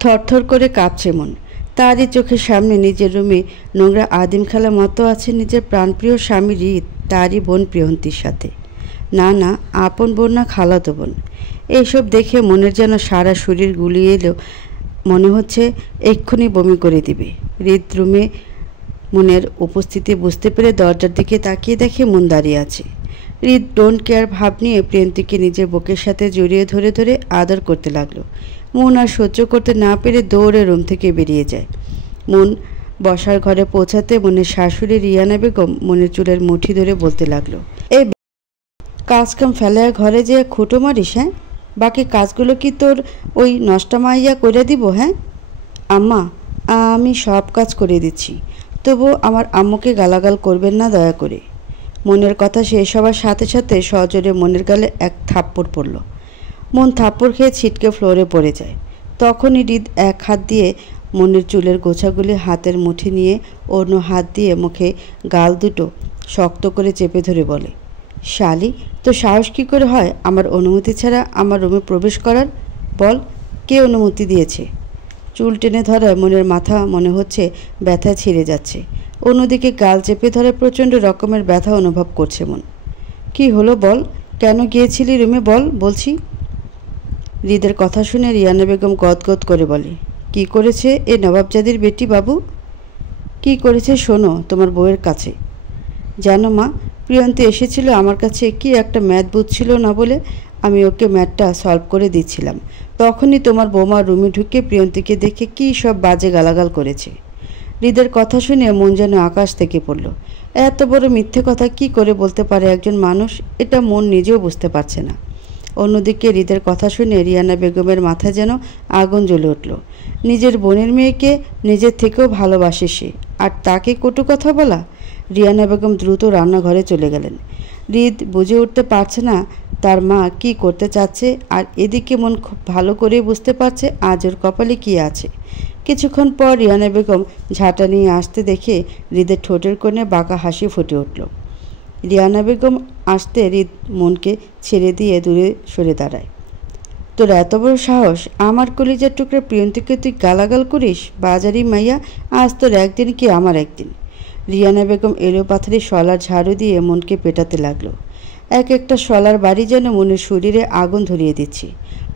থরথর করে কাঁপছে মন। তারই চোখের সামনে নিজের রুমে নোংরা আদিম খেলা মতো আছে নিজের প্রাণপ্রিয় স্বামী হৃদ, তারই বোন প্রিয়ন্তীর সাথে। না না, আপন বোন না, খালাতো বোন। এইসব দেখে মনের যেন সারা শরীর গুলিয়ে এলো। মনে হচ্ছে এক্ষুনি বমি করে দিবে। হৃদ রুমে মনের উপস্থিতি বুঝতে পেরে দরজার দিকে তাকিয়ে দেখে মন দাঁড়িয়ে আছে। হৃদ ডোন্ট কেয়ার ভাব নিয়ে প্রিয়ন্তীকে নিজের বুকের সাথে জড়িয়ে ধরে ধরে আদর করতে লাগলো। মন আর সহ্য করতে না পেরে দৌড়ে রুম থেকে বেরিয়ে যায়। মন বসার ঘরে পৌঁছাতে মনের শাশুড়ি রিয়ানা বেগম মনের চুলের মুঠি ধরে বলতে লাগলো, এই কাজকাম ফেলায় ঘরে যে খুঁটো মারিস? হ্যাঁ, বাকি কাজগুলো কি তোর ওই নষ্টা মাইয়া করে দিব? হ্যাঁ আম্মা, আমি সব কাজ করে দিচ্ছি, তবু আমার আম্মুকে গালাগাল করবেন না দয়া করে। মনের কথা শেষ হওয়ার সাথে সাথে সজোরে মনের গালে এক থাপ্পড় পড়ল। মন থাপ্পড় খেয়ে ছিটকে ফ্লোরে পড়ে যায়। তখনই হৃদ এক হাত দিয়ে মনের চুলের গোছাগুলি হাতের মুঠি নিয়ে অন্য হাত দিয়ে মুখে গাল দুটো শক্ত করে চেপে ধরে বলে, শালি, তো সাহস কী করে হয় আমার অনুমতি ছাড়া আমার রুমে প্রবেশ করার? বল, কে অনুমতি দিয়েছে? চুল টেনে ধরায় মনের মাথা মনে হচ্ছে ব্যথায় ছিঁড়ে যাচ্ছে। অন্যদিকে গাল চেপে ধরে প্রচণ্ড রকমের ব্যথা অনুভব করছে মন। কি হলো বল, কেন গিয়েছিলি রুমে? বল বলছি। হৃদের কথা শুনে রিয়ানা বেগম গদগদ করে বলে, কি করেছে এ নবাবজাদির বেটি বাবু? কি করেছে শোনো তোমার বউয়ের কাছে। জানো মা, প্রিয়ন্তী এসেছিল আমার কাছে, কি একটা ম্যাথ বুঝছিল না বলে আমি ওকে ম্যাথটা সলভ করে দিচ্ছিলাম। তখনই তোমার বৌমা রুমে ঢুকে প্রিয়ন্তীকে দেখে কী সব বাজে গালাগাল করেছে। হৃদের কথা শুনে মন যেন আকাশ থেকে পড়ল। এত বড় মিথ্যে কথা কি করে বলতে পারে একজন মানুষ, এটা মন নিজেও বুঝতে পারছে না। অন্যদিকে হৃদের কথা শুনে রিয়ানা বেগমের মাথায় যেন আগুন জ্বলে উঠল। নিজের বোনের মেয়েকে নিজের থেকেও ভালোবাসে সে, আর তাকে কটু কথা বলা। রিয়ানা বেগম দ্রুত রান্নাঘরে চলে গেলেন। হৃদ বুঝে উঠতে পারছে না তার মা কি করতে চাচ্ছে, আর এদিকে মন খুব ভালো করেই বুঝতে পারছে আজ ওর কপালে কী আছে। কিছুক্ষণ পর রিয়ানা বেগম ঝাঁটা নিয়ে আসতে দেখে হৃদের ঠোঁটের কোণে বাঁকা হাসি ফুটে উঠল। রিয়ানা বেগম আসতে হৃদ মনকে ছেড়ে দিয়ে দূরে সরে দাঁড়ায়। তোর এত বড় সাহস, আমার কলিজার টুকরা প্রিয়ন্তীকে তুই গালাগাল করিস? বাজারি মাইয়া, আজ তোর একদিন কি আমার একদিন। রিয়ানা বেগম এলো পাথারি শলার ঝাড়ু দিয়ে মনকে পেটাতে লাগলো। এক একটা শলার বাড়ি যেন মনের শরীরে আগুন ধরিয়ে দিচ্ছে।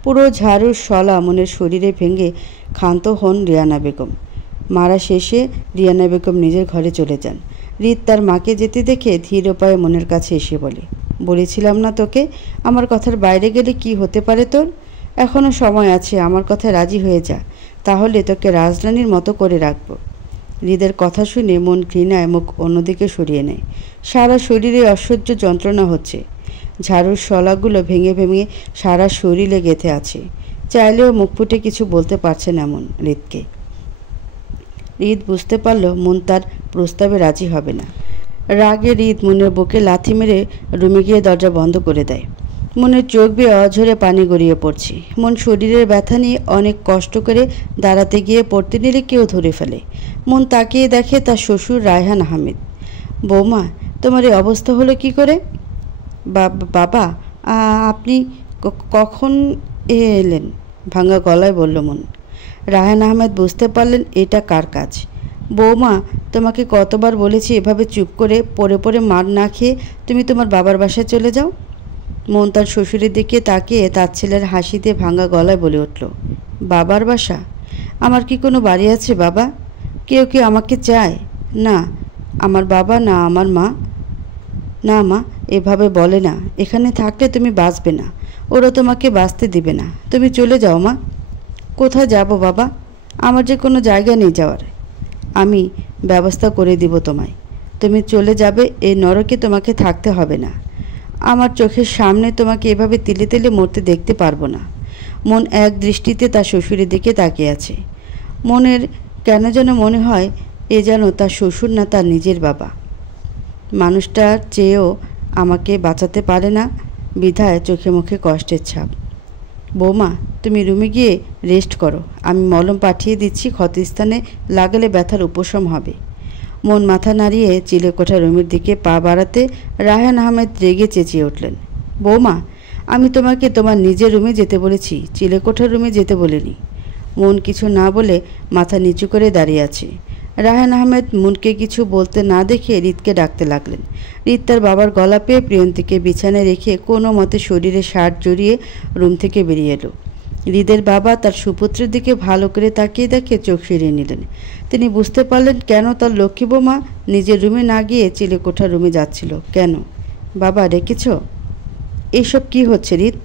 পুরো ঝাড়ুর শলা মনের শরীরে ভেঙে ক্ষান্ত হন রিয়ানা বেগম। মারা শেষে রিয়ানা বেগম নিজের ঘরে চলে যান। হৃদ তার মাকে যেতে দেখে ধীর পায়ে মনের কাছে এসে বলে, বলেছিলাম না তোকে, আমার কথার বাইরে গেলে কি হতে পারে তোর? এখনও সময় আছে, আমার কথায় রাজি হয়ে যা, তাহলে তোকে রাজরানীর মতো করে রাখবো। হৃদের কথা শুনে মন ঘৃণায় মুখ অন্যদিকে সরিয়ে নেয়। সারা শরীরে অসহ্য যন্ত্রণা হচ্ছে। ঝাড়ুর শলাগুলো ভেঙে ভেঙে সারা শরীরে গেঁথে আছে। চাইলেও মুখ ফুটে কিছু বলতে পারছে না মন হৃদকে। হৃদ বুঝতে পারল মন তার প্রস্তাবে রাজি হবে না। রাগে হৃদ মনের বুকে লাথি মেরে রুমে গিয়ে দরজা বন্ধ করে দেয়। মনের চোখ বেয়ে অঝরে পানি গড়িয়ে পড়ছে। মন শরীরের ব্যথা নিয়ে অনেক কষ্ট করে দাঁড়াতে গিয়ে পড়তে নিলে কেউ ধরে ফেলে। মন তাকিয়ে দেখে তার শ্বশুর রায়হান আহমেদ। বৌমা, তোমার এই অবস্থা হলো কি করে? বাবা, আপনি কখন এলেন? ভাঙা গলায় বলল মন। রায়হান আহমেদ বুঝতে পারলেন এটা কার কাজ। বৌমা, তোমাকে কতবার বলেছি এভাবে চুপ করে পড়ে পড়ে মার না খেয়ে তুমি তোমার বাবার বাসায় চলে যাও। মন তার শ্বশুরের দিকে তাকিয়ে তার ছেলের হাসিতে ভাঙা গলায় বলে উঠল, বাবার বাসা? আমার কি কোনো বাড়ি আছে বাবা? কেউ কি আমাকে চায়? না আমার বাবা, না আমার মা। না মা, এভাবে বলে না, এখানে থাকলে তুমি বাঁচবে না, ওরা তোমাকে বাঁচতে দিবে না। তুমি চলে যাও মা। কোথায় যাব বাবা? আমার যে কোনো জায়গা নেই যাওয়ার। আমি ব্যবস্থা করে দিব তোমায়। তুমি চলে যাবে, এই নরকে তোমাকে থাকতে হবে না। আমার চোখের সামনে তোমাকে এভাবে তিলে তিলে মরতে দেখতে পারবো না। মন এক দৃষ্টিতে তার শ্বশুরের দিকে তাকিয়ে আছে। মনের কেন যেন মনে হয় এ যেন তার শ্বশুর না তার নিজের বাবা। মানুষটার চেয়েও আমাকে বাঁচাতে পারে না, বিধায় চোখে মুখে কষ্টের ছাপ। বৌমা, তুমি রুমে গিয়ে রেস্ট করো, আমি মলম পাঠিয়ে দিচ্ছি, ক্ষতস্থানে লাগালে ব্যথার উপশম হবে। মন মাথা নাড়িয়ে চিলেকোঠা রুমের দিকে পা বাড়াতে রায়হান আহমেদ রেগে চেঁচিয়ে উঠলেন, বৌমা, আমি তোমাকে তোমার নিজের রুমে যেতে বলেছি, চিলেকোঠার রুমে যেতে বলিনি। মন কিছু না বলে মাথা নিচু করে দাঁড়িয়ে আছে। রায়হান আহমেদ মনকে কিছু বলতে না দেখে রিতকে ডাকতে লাগলেন। রিত তার বাবার গলা পেয়ে প্রিয়ন্তীকে বিছানায় রেখে কোনো মতে শরীরে শার্ট জড়িয়ে রুম থেকে বেরিয়ে এলো। হৃদের বাবা তার সুপুত্রের দিকে ভালো করে তাকিয়ে দেখে চোখ ফিরিয়ে নিলেন। তিনি বুঝতে পারলেন কেন তার লক্ষ্মী বৌমা নিজের রুমে না গিয়ে চিলেকোঠার রুমে যাচ্ছিল। কেন? বাবা ডেকেছ? এইসব কি হচ্ছে রিত?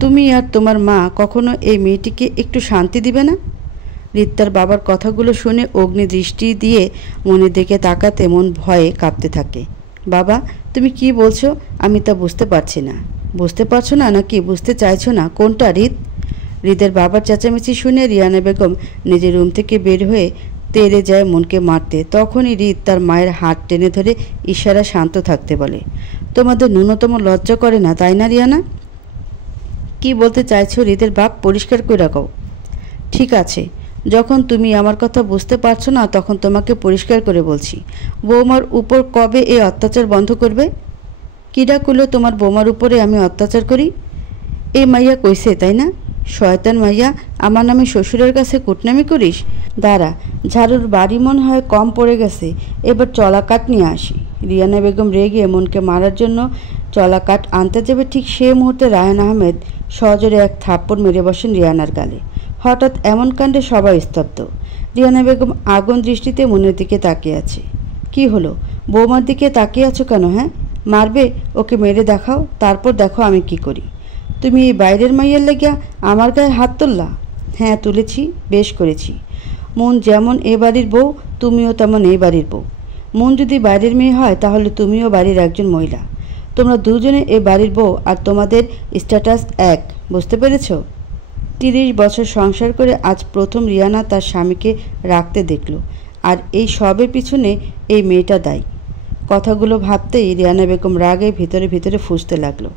তুমি আর তোমার মা কখনো এই মেয়েটিকে একটু শান্তি দিবে না? রিত তার বাবার কথাগুলো শুনে অগ্নি দৃষ্টি দিয়ে মনের দিকে তাকাতে মন ভয়ে কাঁপতে থাকে। বাবা, তুমি কি বলছো? আমি তা বুঝতে পারছি না। বুঝতে পারছো না নাকি বুঝতে চাইছো না? কোনটা রিত? হৃদের বাবার চেঁচামেচি শুনে রিয়ানা বেগম নিজের রুম থেকে বের হয়ে তেড়ে যায় মনকে মারতে। তখনই রিত তার মায়ের হাত টেনে ধরে ইশারা শান্ত থাকতে বলে। তোমাদের ন্যূনতম লজ্জা করে না, তাই না রিয়ানা? কি বলতে চাইছো হৃদের বাপ? পরিষ্কার করে রাখাও। ঠিক আছে, যখন তুমি আমার কথা বুঝতে পারছো না তখন তোমাকে পরিষ্কার করে বলছি, বৌমার উপর কবে এই অত্যাচার বন্ধ করবে? কিডা করলো তোমার বৌমার উপরে আমি অত্যাচার করি? এই মাইয়া কইছে, তাই না? শয়তান মাইয়া, আমার নামে শ্বশুরের কাছে কুটনামি করিস? দাঁড়া, ঝাড়ুর বাড়ি মনে হয় কম পড়ে গেছে, এবার চলা কাঠ নিয়ে আসি। রিয়ানা বেগম রেগে মনকে মারার জন্য চলা কাঠ আনতে যাবে, ঠিক সেই মুহূর্তে রায়হান আহমেদ সজোরে এক থাপ্পড় মেরে বসেন রিয়ানার গালে। হঠাৎ এমন কাণ্ডে সবাই স্তব্ধ। রিয়ানা বেগম আগুন দৃষ্টিতে মনের দিকে তাকিয়ে আছে। কি হলো? বৌমার দিকে তাকিয়ে আছো কেন? হ্যাঁ, মারবে? ওকে মেরে দেখাও, তারপর দেখো আমি কি করি। তুমি এই বাইরের মাইয়ের লেগিয়া আমার গায়ে হাত তুললা? হ্যাঁ তুলেছি, বেশ করেছি। মন যেমন এ বাড়ির বউ, তুমিও তেমন এই বাড়ির বউ। মন যদি বাইরের মেয়ে হয় তাহলে তুমিও বাড়ির একজন মহিলা। তোমরা দুজনে এ বাড়ির বউ, আর তোমাদের স্ট্যাটাস এক, বুঝতে পেরেছ? 30 বছর সংসার করে আজ প্রথম রিয়ানা তার স্বামীকে রাখতে দেখল, আর এই সবের পিছনে এই মেয়েটা দায়ী। কথাগুলো ভাবতেই রিয়ানা বেগম রাগে ভিতরে ভিতরে ফুঁসতে লাগলো।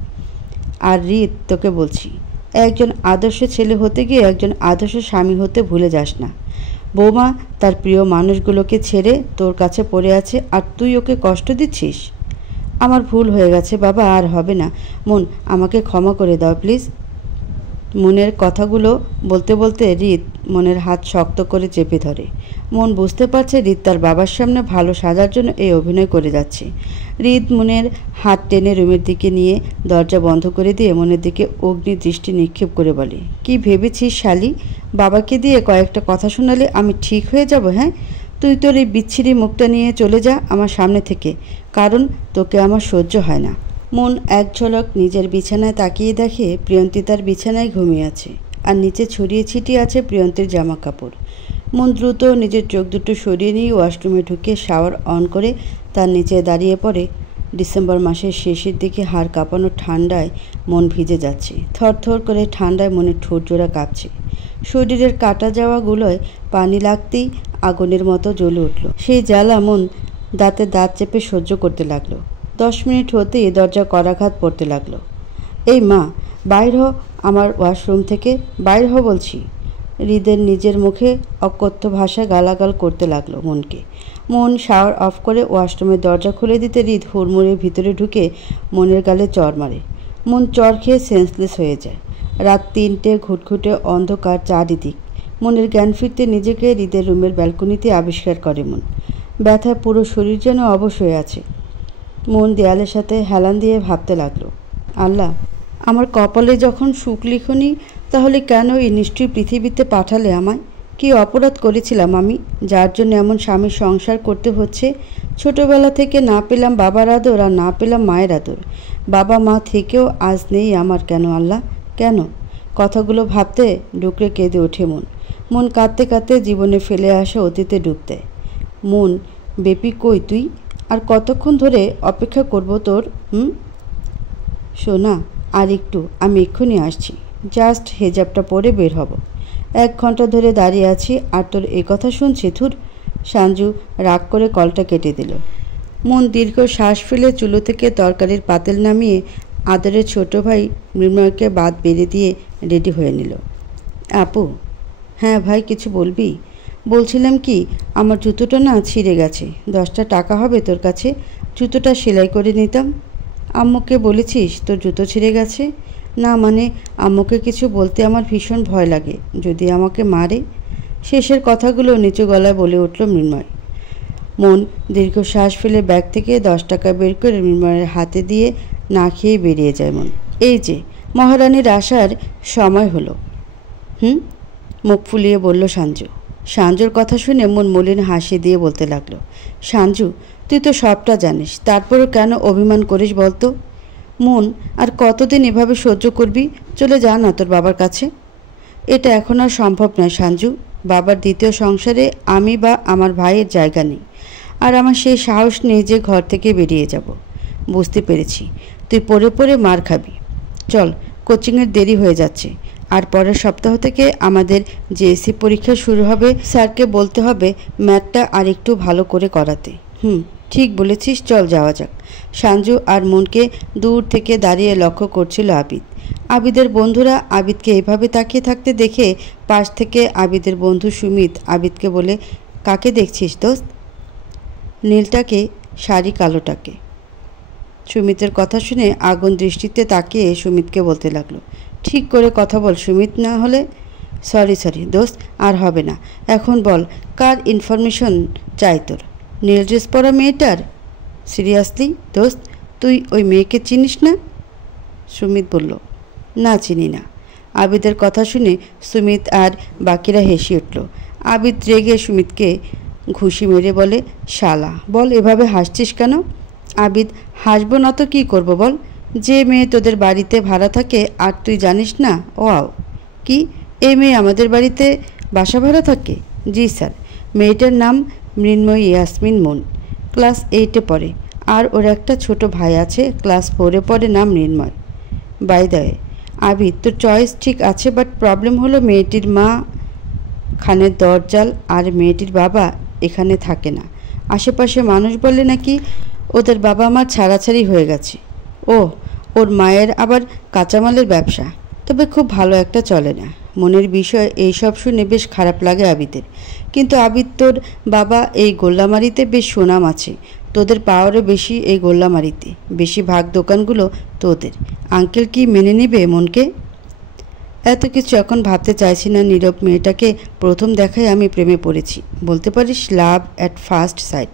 আর রিত, তোকে বলছি, একজন আদর্শ ছেলে হতে গিয়ে একজন আদর্শ স্বামী হতে ভুলে যাস না। বৌমা তার প্রিয় মানুষগুলোকে ছেড়ে তোর কাছে পড়ে আছে, আর তুই ওকে কষ্ট দিচ্ছিস। আমার ভুল হয়ে গেছে বাবা, আর হবে না। মন, আমাকে ক্ষমা করে দাও প্লিজ। মনের কথাগুলো বলতে বলতে রিত মনের হাত শক্ত করে চেপে ধরে। মন বুঝতে পারছে রিত তার বাবার সামনে ভালো সাজার জন্য এই অভিনয় করে যাচ্ছে। রিত মনের হাত টেনে রুমের দিকে নিয়ে দরজা বন্ধ করে দিয়ে মনের দিকে অগ্নি দৃষ্টি নিক্ষেপ করে বলে, কি ভেবেছিস শালি? বাবাকে দিয়ে কয়েকটা কথা শোনালে আমি ঠিক হয়ে যাব? হ্যাঁ, তুই তোর এই বিচ্ছিরি মুখটা নিয়ে চলে যা আমার সামনে থেকে, কারণ তোকে আমার সহ্য হয় না। মন এক ঝলক নিজের বিছানায় তাকিয়ে দেখে প্রিয়ন্তী তার বিছানায় ঘুমিয়ে আছে, আর নিচে ছড়িয়ে ছিটিয়ে আছে প্রিয়ন্তীর জামা কাপড়। মন দ্রুত নিজের চোখ দুটো সরিয়ে নিয়ে ওয়াশরুমে ঢুকে শাওয়ার অন করে তার নিচে দাঁড়িয়ে পড়ে। ডিসেম্বর মাসের শেষের দিকে হাড় কাঁপানো ঠান্ডায় মন ভিজে যাচ্ছে। থরথর করে ঠান্ডায় মনের ঠোঁট জোড়া কাঁপছে। শরীরের কাটা যাওয়াগুলোয় পানি লাগতেই আগুনের মতো জ্বলে উঠল। সেই জ্বালা মন দাঁতে দাঁত চেপে সহ্য করতে লাগলো। 10 মিনিট হতেই দরজা করাঘাত পড়তে লাগলো। এই মা, বাইর হ আমার ওয়াশরুম থেকে, বাইর হ বলছি। হৃদের নিজের মুখে অকথ্য ভাষায় গালাগাল করতে লাগলো মনকে। মন শাওয়ার অফ করে ওয়াশরুমের দরজা খুলে দিতে হৃদ হুড়মুড়ে ভিতরে ঢুকে মনের গালে চড় মারে। মন চড় খেয়ে সেন্সলেস হয়ে যায়। রাত 3টে, ঘুটঘুটে অন্ধকার চারিদিক। মনের জ্ঞান ফিরতে নিজেকে হৃদের রুমের ব্যালকনিতে আবিষ্কার করে মন। ব্যথায় পুরো শরীর যেন অবশ হয়ে আছে। মন দেয়ালের সাথে হেলান দিয়ে ভাবতে লাগলো, আল্লাহ, আমার কপালে যখন সুখ লিখনি তাহলে কেন এই নিষ্ঠুর পৃথিবীতে পাঠালে আমায়? কি অপরাধ করেছিলাম আমি, যার জন্য এমন স্বামীর সংসার করতে হচ্ছে? ছোটবেলা থেকে না পেলাম বাবার আদর আর না পেলাম মায়ের আদর। বাবা মা থেকেও আজ নেই আমার, কেন আল্লাহ, কেন? কথাগুলো ভাবতে ডুকরে কেঁদে ওঠে মন। মন কাঁদতে কাঁদতে জীবনে ফেলে আসা অতীতে ডুব দেয়। মন, বেপি কই তুই? আর কতক্ষণ ধরে অপেক্ষা করব তোর? শোনা, আর একটু, আমি এক্ষুনি আসছি। জাস্ট হেজাবটা পরে বের হব। 1 ঘন্টা ধরে দাঁড়িয়ে আছি আর তোর এ কথা শুনছি? থুর। সাঞ্জু রাগ করে কলটা কেটে দিল। মন দীর্ঘ শ্বাস ফেলে চুলো থেকে তরকারির পাতিল নামিয়ে আদরের ছোট ভাই মৃন্ময়কে বাদ বেড়ে দিয়ে রেডি হয়ে নিল। আপু। হ্যাঁ ভাই, কিছু বলবি? বলছিলাম কি, আমার জুতোটা না ছিঁড়ে গেছে। 10টা টাকা হবে তোর কাছে? জুতোটা সেলাই করে নিতাম। আম্মুকে বলেছিস তোর জুতো ছিঁড়ে গেছে? না মানে আম্মুকে কিছু বলতে আমার ভীষণ ভয় লাগে, যদি আমাকে মারে। শেষের কথাগুলো নিচু গলায় বলে উঠল মৃন্ময়। মন দীর্ঘশ্বাস ফেলে ব্যাগ থেকে 10 টাকা বের করে মৃন্ময়ের হাতে দিয়ে না খেয়ে বেরিয়ে যায় মন। এই যে মহারানীর আসার সময় হলো। মুখ ফুলিয়ে বলল সাঞ্জু। সাঞ্জুর কথা শুনে মন মলিন হাসি দিয়ে বলতে লাগলো, সাঞ্জু তুই তো সবটা জানিস, তারপরও কেন অভিমান করিস বলতো? মন আর কতদিন এভাবে সহ্য করবি? চলে যা না তোর বাবার কাছে। এটা এখন আর সম্ভব নয় সাঞ্জু। বাবার দ্বিতীয় সংসারে আমি বা আমার ভাইয়ের জায়গা নেই, আর আমার সেই সাহস নেই যে ঘর থেকে বেরিয়ে যাব। বুঝতে পেরেছি, তুই পড়ে পড়ে মার খাবি। চল, কোচিংয়ের দেরি হয়ে যাচ্ছে, আর পরের সপ্তাহ থেকে আমাদের জেএসসি পরীক্ষা শুরু হবে। স্যারকে বলতে হবে ম্যাথটা আর একটু ভালো করে করাতে। ঠিক বলেছিস, চল যাওয়া যাক। সাঞ্জু আর মনকে দূর থেকে দাঁড়িয়ে লক্ষ্য করছিল আবিদ। আবিদের বন্ধুরা আবিদকে এভাবে তাকিয়ে থাকতে দেখে পাশ থেকে আবিদের বন্ধু সুমিত আবিদকে বলে, কাকে দেখছিস দোস্ত? নীলটাকে, শাড়ি কালোটাকে। সুমিতের কথা শুনে আগুন দৃষ্টিতে তাকিয়ে সুমিতকে বলতে লাগলো, ঠিক করে কথা বল সুমিত, না হলে। সরি দোস্ত, আর হবে না। এখন বল, কার ইনফরমেশন চাই তোর? নীল ড্রেস পরা মেয়েটার? সিরিয়াসলি দোস্ত, তুই ওই মেয়েকে চিনিস না? সুমিত বলল, না চিনি না। আবিদের কথা শুনে সুমিত আর বাকিরা হেসে উঠল। আবিদ রেগে সুমিতকে ঘুষি মেরে বলে, শালা, বল এভাবে হাসছিস কেন? আবিদ, হাসবো না তো কী করবো বল? যে মেয়ে তোদের বাড়িতে ভাড়া থাকে আর তুই জানিস না? ওয়াও, কি এই মেয়ে আমাদের বাড়িতে বাসা ভাড়া থাকে? জি স্যার। মেয়েটার নাম মৃন্ময়ী ইয়াসমিন মন, ক্লাস 8-এ পড়ে, আর ওর একটা ছোট ভাই আছে, ক্লাস 4-এ পড়ে, নাম মৃন্ময়। বাই দ্য ওয়ে আবিদ, তোর চয়েস ঠিক আছে, বাট প্রবলেম হলো মেয়েটির মা খানের দরজাল আর মেয়েটির বাবা এখানে থাকে না। আশেপাশে মানুষ বলে নাকি ওদের বাবা মা ছাড়াছাড়ি হয়ে গেছে। ওর মায়ের আবার কাঁচামালের ব্যবসা, তবে খুব ভালো একটা চলে না। মনের বিষয় এইসব শুনে বেশ খারাপ লাগে আবিদের। কিন্তু আবিদ, তোর বাবা এই গোল্লামারিতে বেশ সুনাম আছে, তোদের পাওয়ারও বেশি এই গোল্লামারিতে, বেশিরভাগ দোকানগুলো তোদের। আঙ্কেল কি মেনে নেবে মনকে? এত কিছু এখন ভাবতে চাইছি না নীরব। মেয়েটাকে প্রথম দেখায় আমি প্রেমে পড়েছি, বলতে পারিস লাভ অ্যাট ফার্স্ট সাইট।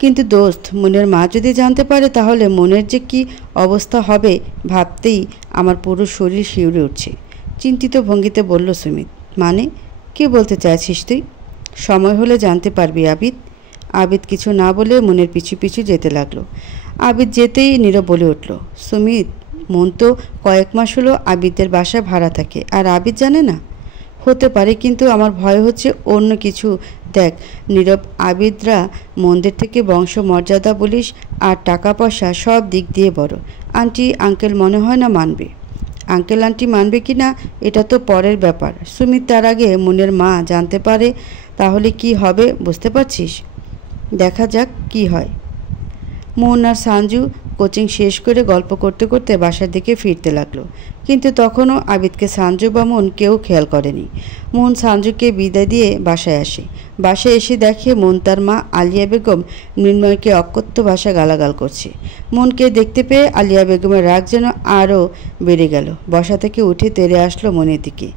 কিন্তু দোস্ত, মনের মা যদি জানতে পারে তাহলে মনের যে কি অবস্থা হবে ভাবতেই আমার পুরো শরীর শিউরে উঠছে। চিন্তিত ভঙ্গিতে বলল সুমিত। মানে কি বলতে চাইছিস তুই? সময় হলে জানতে পারবি আবিদ। আবিদ কিছু না বলে মনের পিছু পিছু যেতে লাগলো। আবিদ যেতেই নীরব বলে উঠল, সুমিত, মন তো কয়েক মাস হলো আবিদের বাসায় ভাড়া থাকে, আর আবিদ জানে না? হতে পারে, কিন্তু আমার ভয় হচ্ছে অন্য কিছু। দেখ নীরব, আবিদরা মন্দির থেকে বংশ মর্যাদা বলিস আর টাকা পয়সা সব দিক দিয়ে বড়। আন্টি আঙ্কেল মনে হয় না মানবে। আঙ্কেল আন্টি মানবে কি না এটা তো পরের ব্যাপার সুমিত। তার আগে মনের মা জানতে পারে তাহলে কি হবে বুঝতে পারছিস? দেখা যাক কি হয়। মন আর সাঞ্জু কোচিং শেষ করে গল্প করতে করতে বাসার দিকে ফিরতে লাগলো, কিন্তু তখনও আবিদকে সাঞ্জু বা মন কেউ খেয়াল করেনি। মন সাঞ্জুকে বিদায় দিয়ে বাসায় আসে। বাসায় এসে দেখে মন তার মা আলিয়া বেগম মৃন্ময়কে অকথ্য ভাষা গালাগাল করছে। মনকে দেখতে পেয়ে আলিয়া বেগমের রাগ যেন আরও বেড়ে গেল। বসা থেকে উঠে তেড়ে আসলো মনের দিকে।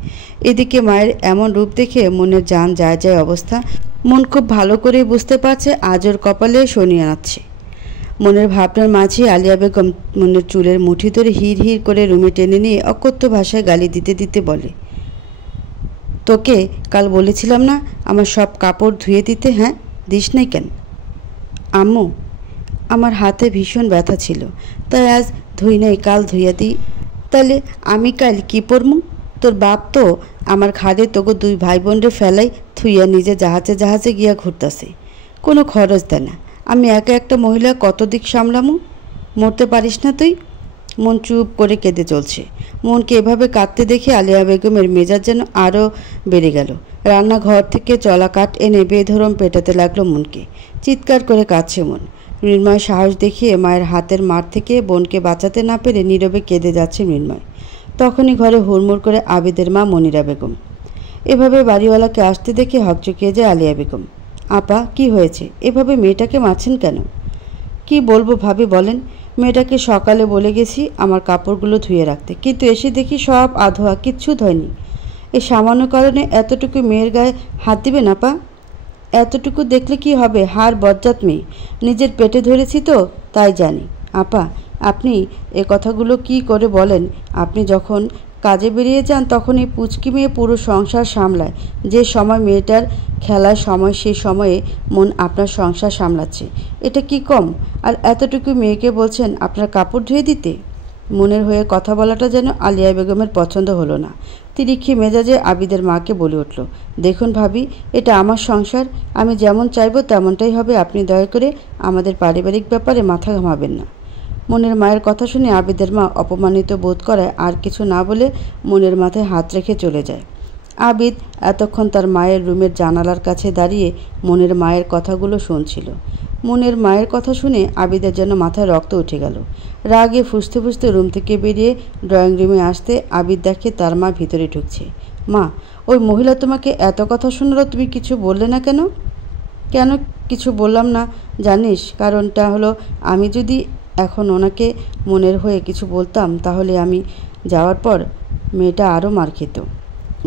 এদিকে মায়ের এমন রূপ দেখে মনের জান যায় যায় অবস্থা। মন খুব ভালো করেই বুঝতে পারছে আজ ওর কপালে শনি আনাচ্ছে। মনের ভাবনার মাঝে আলিয়া বেগম মনের চুলের মুঠি ধরে হির হির করে রুমে টেনে নিয়ে অকথ্য ভাষায় গালি দিতে দিতে বলে, তোকে কাল বলেছিলাম না আমার সব কাপড় ধুয়ে দিতে? হ্যাঁ, দিস নাই কেন? আম্মু, আমার হাতে ভীষণ ব্যথা ছিল, তাই আজ ধুই নাই, কাল ধুইয়া দিই। তাহলে আমি কাল কি পরমু? তোর বাপ তো আমার ঘাড়ে তোকে 2 ভাই বোনরে ফেলাই থুইয়া নিজে জাহাজে জাহাজে গিয়া ঘুরতাছে, কোনো খরচ দেয় না। আমি একা একটা মহিলা কত দিক সামলামু? মরতে পারিস না তুই? মন চুপ করে কেঁদে চলছে। মনকে এভাবে কাঁদতে দেখে আলিয়া বেগমের মেজাজ যেন আরও বেড়ে গেল। রান্নাঘর থেকে চলা কাঠ এনে বেধরম পেটাতে লাগলো মনকে। চিৎকার করে কাঁদছে মন। মৃন্ময় সাহস দেখিয়ে মায়ের হাতের মার থেকে বোনকে বাঁচাতে না পেরে নীরবে কেঁদে যাচ্ছে মৃন্ময়। তখনই ঘরে হুড়মুড় করে আবিদের মা মনিরা বেগম। এভাবে বাড়িওয়ালাকে আসতে দেখে হকচকিয়ে যায় আলিয়া বেগম। আপা, কি হয়েছে? এভাবে মেয়েটাকে মারছেন কেন? কি বলবো ভাবি বলেন? মেয়েটাকে সকালে বলে গেছি আমার কাপড়গুলো ধুয়ে রাখতে, কিন্তু এসে দেখি সব আধোয়া, কিচ্ছু ধয়নি। এই সামান্য কারণে এতটুকু মেয়ের গায়ে হাত দিবে না পা? এতটুকু দেখলে কি হবে, হাড় বজ্জাত মেয়ে, নিজের পেটে ধরেছি তো তাই জানি। আপা, আপনি এ কথাগুলো কি করে বলেন? আপনি যখন কাজে বেরিয়ে যান তখন এই পুচকি মেয়ে পুরো সংসার সামলায়। যে সময় মেয়েটার খেলার সময় সেই সময়ে মন আপনার সংসার সামলাচ্ছে, এটা কি কম? আর এতটুকু মেয়েকে বলছেন আপনার কাপড় ধুয়ে দিতে? মনের হয়ে কথা বলাটা যেন আলিয়া বেগমের পছন্দ হলো না। তিরিক্ষি মেজাজে আবিদের মাকে বলে উঠল, দেখুন ভাবি, এটা আমার সংসার, আমি যেমন চাইবো তেমনটাই হবে, আপনি দয়া করে আমাদের পারিবারিক ব্যাপারে মাথা ঘামাবেন না। মনের মায়ের কথা শুনে আবিদের মা অপমানিত বোধ করায় আর কিছু না বলে মনের মাথায় হাত রেখে চলে যায়। আবিদ এতক্ষণ তার মায়ের রুমের জানালার কাছে দাঁড়িয়ে মনের মায়ের কথাগুলো শুনছিল। মনের মায়ের কথা শুনে আবিদের যেন মাথায় রক্ত উঠে গেল। রাগে ফুঁসতে ফুঁসতে রুম থেকে বেরিয়ে ড্রয়িং রুমে আসতে আবিদ দেখে তার মা ভিতরে ঢুকছে। মা, ওই মহিলা তোমাকে এত কথা শোনালো, তুমি কিছু বললে না কেন? কেন কিছু বললাম না জানিস? কারণটা হলো, আমি যদি এখন ওনাকে মনের হয়ে কিছু বলতাম তাহলে আমি যাওয়ার পর মেয়েটা আরও মার খেত।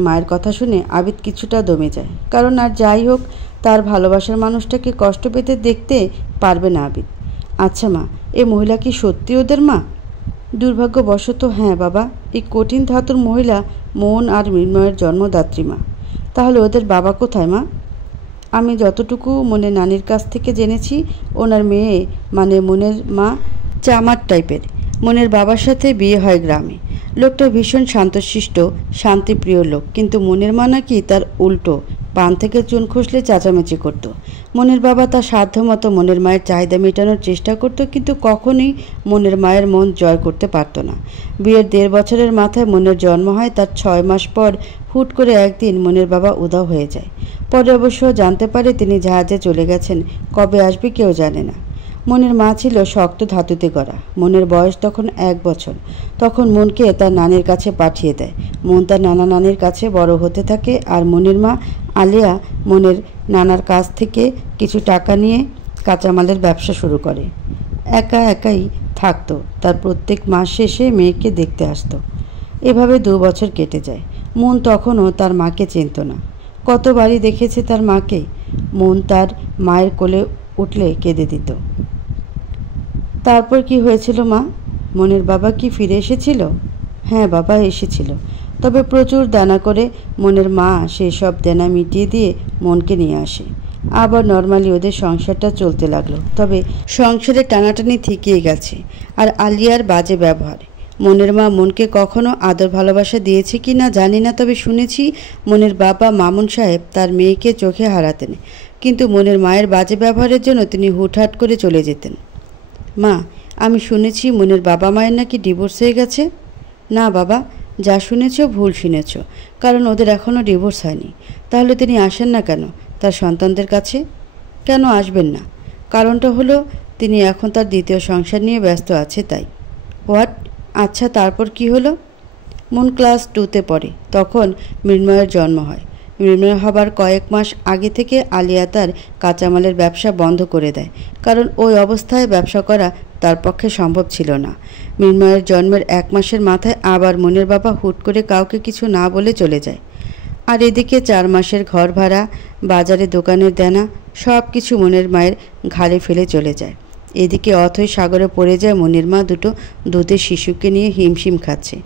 মায়ের কথা শুনে আবিদ কিছুটা দমে যায়, কারণ আর যাই হোক তার ভালোবাসার মানুষটাকে কষ্ট পেতে দেখতে পারবে না আবিদ। আচ্ছা মা, এ মহিলা কি সত্যি ওদের মা? দুর্ভাগ্যবশত হ্যাঁ বাবা, এই কঠিন ধাতুর মহিলা মন আর মৃন্ময়ের জন্মদাত্রী মা। তাহলে ওদের বাবা কোথায় মা? আমি যতটুকু মনের নানির কাছ থেকে জেনেছি, ওনার মেয়ে মানে মনের মা চামার টাইপের। মনের বাবার সাথে বিয়ে হয় গ্রামে। লোকটা ভীষণ শান্তশিষ্ট, শান্তিপ্রিয় লোক, কিন্তু মনের মা নাকি তার উল্টো, পান থেকে চুন খসলে চেঁচামেচি করত। মনের বাবা তার সাধ্যমতো মনের মায়ের চাহিদা মেটানোর চেষ্টা করত, কিন্তু কখনোই মনের মায়ের মন জয় করতে পারত না। বিয়ের 1.5 বছরের মাথায় মনের জন্ম হয়। তার 6 মাস পর হুট করে একদিন মনের বাবা উধাও হয়ে যায়। পরে অবশ্য জানতে পারে তিনি জাহাজে চলে গেছেন, কবে আসবে কেউ জানে না। মনের মা ছিল শক্ত ধাতুতে গড়া। মনের বয়স তখন 1 বছর। তখন মনকে তার নানির কাছে পাঠিয়ে দেয়। মন তার নানা নানির কাছে বড় হতে থাকে, আর মনের মা আলিয়া মনের নানার কাছ থেকে কিছু টাকা নিয়ে কাঁচামালের ব্যবসা শুরু করে। একা একাই থাকতো, তার প্রত্যেক মাস শেষে মেয়েকে দেখতে আসতো। এভাবে 2 বছর কেটে যায়। মন তখনও তার মাকে চিনত না। কতবারই দেখেছে তার মাকে। মন তার মায়ের কোলে উঠলে কেঁদে দিত। তারপর কি হয়েছিল মা? মনের বাবা কি ফিরে এসেছিল? হ্যাঁ বাবা, এসেছিল। তবে প্রচুর দেনা করে মনের মা সেই সব দেনা মিটিয়ে দিয়ে মনকে নিয়ে আসে। আবার নর্মালি ওদের সংসারটা চলতে লাগলো। তবে সংসারে টানাটানি থেকেই গেছে, আর আলিয়ার বাজে ব্যবহার। মনের মা মনকে কখনো আদর ভালোবাসা দিয়েছে কি না জানি না, তবে শুনেছি মনের বাবা মামুন সাহেব তার মেয়েকে চোখে হারাতেন, কিন্তু মনের মায়ের বাজে ব্যবহারের জন্য তিনি হুটহাট করে চলে যেতেন। মা, আমি শুনেছি মনের বাবা মায়ের নাকি ডিভোর্স হয়ে গেছে। না বাবা, যা শুনেছ ভুল শুনেছ, কারণ ওদের এখনও ডিভোর্স হয়নি। তাহলে তিনি আসেন না কেন তার সন্তানদের কাছে? কেন আসবেন না? কারণটা হলো তিনি এখন তার দ্বিতীয় সংসার নিয়ে ব্যস্ত আছে, তাই। হোয়াট? আচ্ছা, তারপর কি হলো? মন ক্লাস 2তে পড়ে, তখন মৃন্ময়ের জন্ম হয়। মৃন্ময় হবার কয়েক মাস আগে থেকে আলিয়া তার কাঁচামালের ব্যবসা বন্ধ করে দেয়, কারণ ওই অবস্থায় ব্যবসা করা তার পক্ষে সম্ভব ছিল না। মৃন্ময়ের জন্মের 1 মাসের মাথায় আবার মনের বাবা হুট করে কাউকে কিছু না বলে চলে যায়। আর এদিকে 4 মাসের ঘর ভাড়া, বাজারে দোকানের দেনা, সব কিছু মনের মায়ের ঘাড়ে ফেলে চলে যায়। এদিকে অথই সাগরে পড়ে যায় মনের মা দুটো দুধের শিশুকে নিয়ে হিমশিম খাচ্ছে।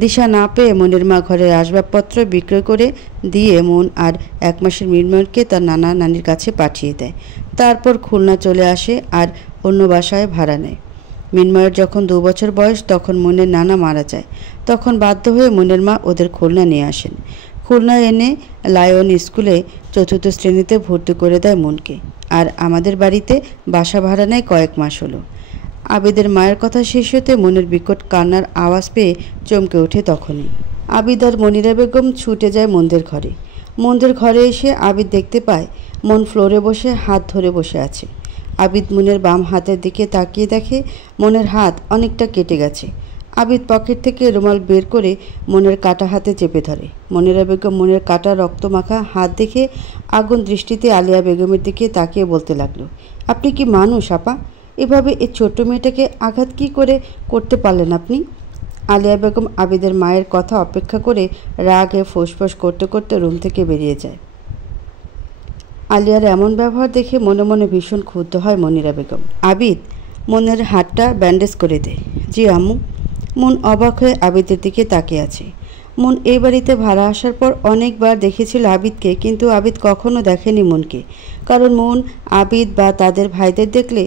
দিশা না পেয়ে মনের মা ঘরের আসবাবপত্র বিক্রয় করে দিয়ে মন আর 1 মাসের মৃন্ময়কে তার নানা নানির কাছে পাঠিয়ে দেয়। তারপর খুলনা চলে আসে আর অন্য বাসায় ভাড়া নেয়। মৃন্ময়ের যখন 2 বছর বয়স তখন মনের নানা মারা যায়। তখন বাধ্য হয়ে মনের মা ওদের খুলনা নিয়ে আসেন। খুলনা এনে লায়ন স্কুলে 4র্থ শ্রেণীতে ভর্তি করে দেয় মনকে, আর আমাদের বাড়িতে বাসা ভাড়া নেয় কয়েক মাস হলো। আবিদের মায়ের কথা শেষ হতে মনের বিকট কান্নার আওয়াজ পেয়ে চমকে ওঠে তখনই। আবিদ আর মনিরা বেগম ছুটে যায় মনদের ঘরে। মনদের ঘরে এসে আবিদ দেখতে পায় মন ফ্লোরে বসে হাত ধরে বসে আছে। আবিদ মনের বাম হাতের দিকে তাকিয়ে দেখে মনের হাত অনেকটা কেটে গেছে। আবিদ পকেট থেকে রুমাল বের করে মনের কাটা হাতে চেপে ধরে। মনিরা বেগম মনের কাটা রক্তমাখা হাত দেখে আগুন দৃষ্টিতে আলিয়া বেগমের দিকে তাকিয়ে বলতে লাগলো, আপনি কি মানুষ আপা? এভাবে এই ছোট্ট মেয়েটাকে আঘাত কি করে করতে পারলেন আপনি? আলিয়া বেগম আবিদের মায়ের কথা অপেক্ষা করে রাগে ফোঁস করতে করতে রুম থেকে বেরিয়ে যায়। আলিয়ার এমন ব্যবহার দেখে মনে মনে ভীষণ ক্ষুব্ধ হয় মনিরা বেগম। আবিদ, মনের হাতটা ব্যান্ডেজ করে দে। জি আম্মু। মন অবাক হয়ে আবিদের দিকে তাকিয়ে আছে। মন এই বাড়িতে ভাড়া আসার পর অনেকবার দেখেছিল আবিদকে, কিন্তু আবিদ কখনো দেখেনি মনকে। কারণ মন আবিদ বা তাদের ভাইদের দেখলে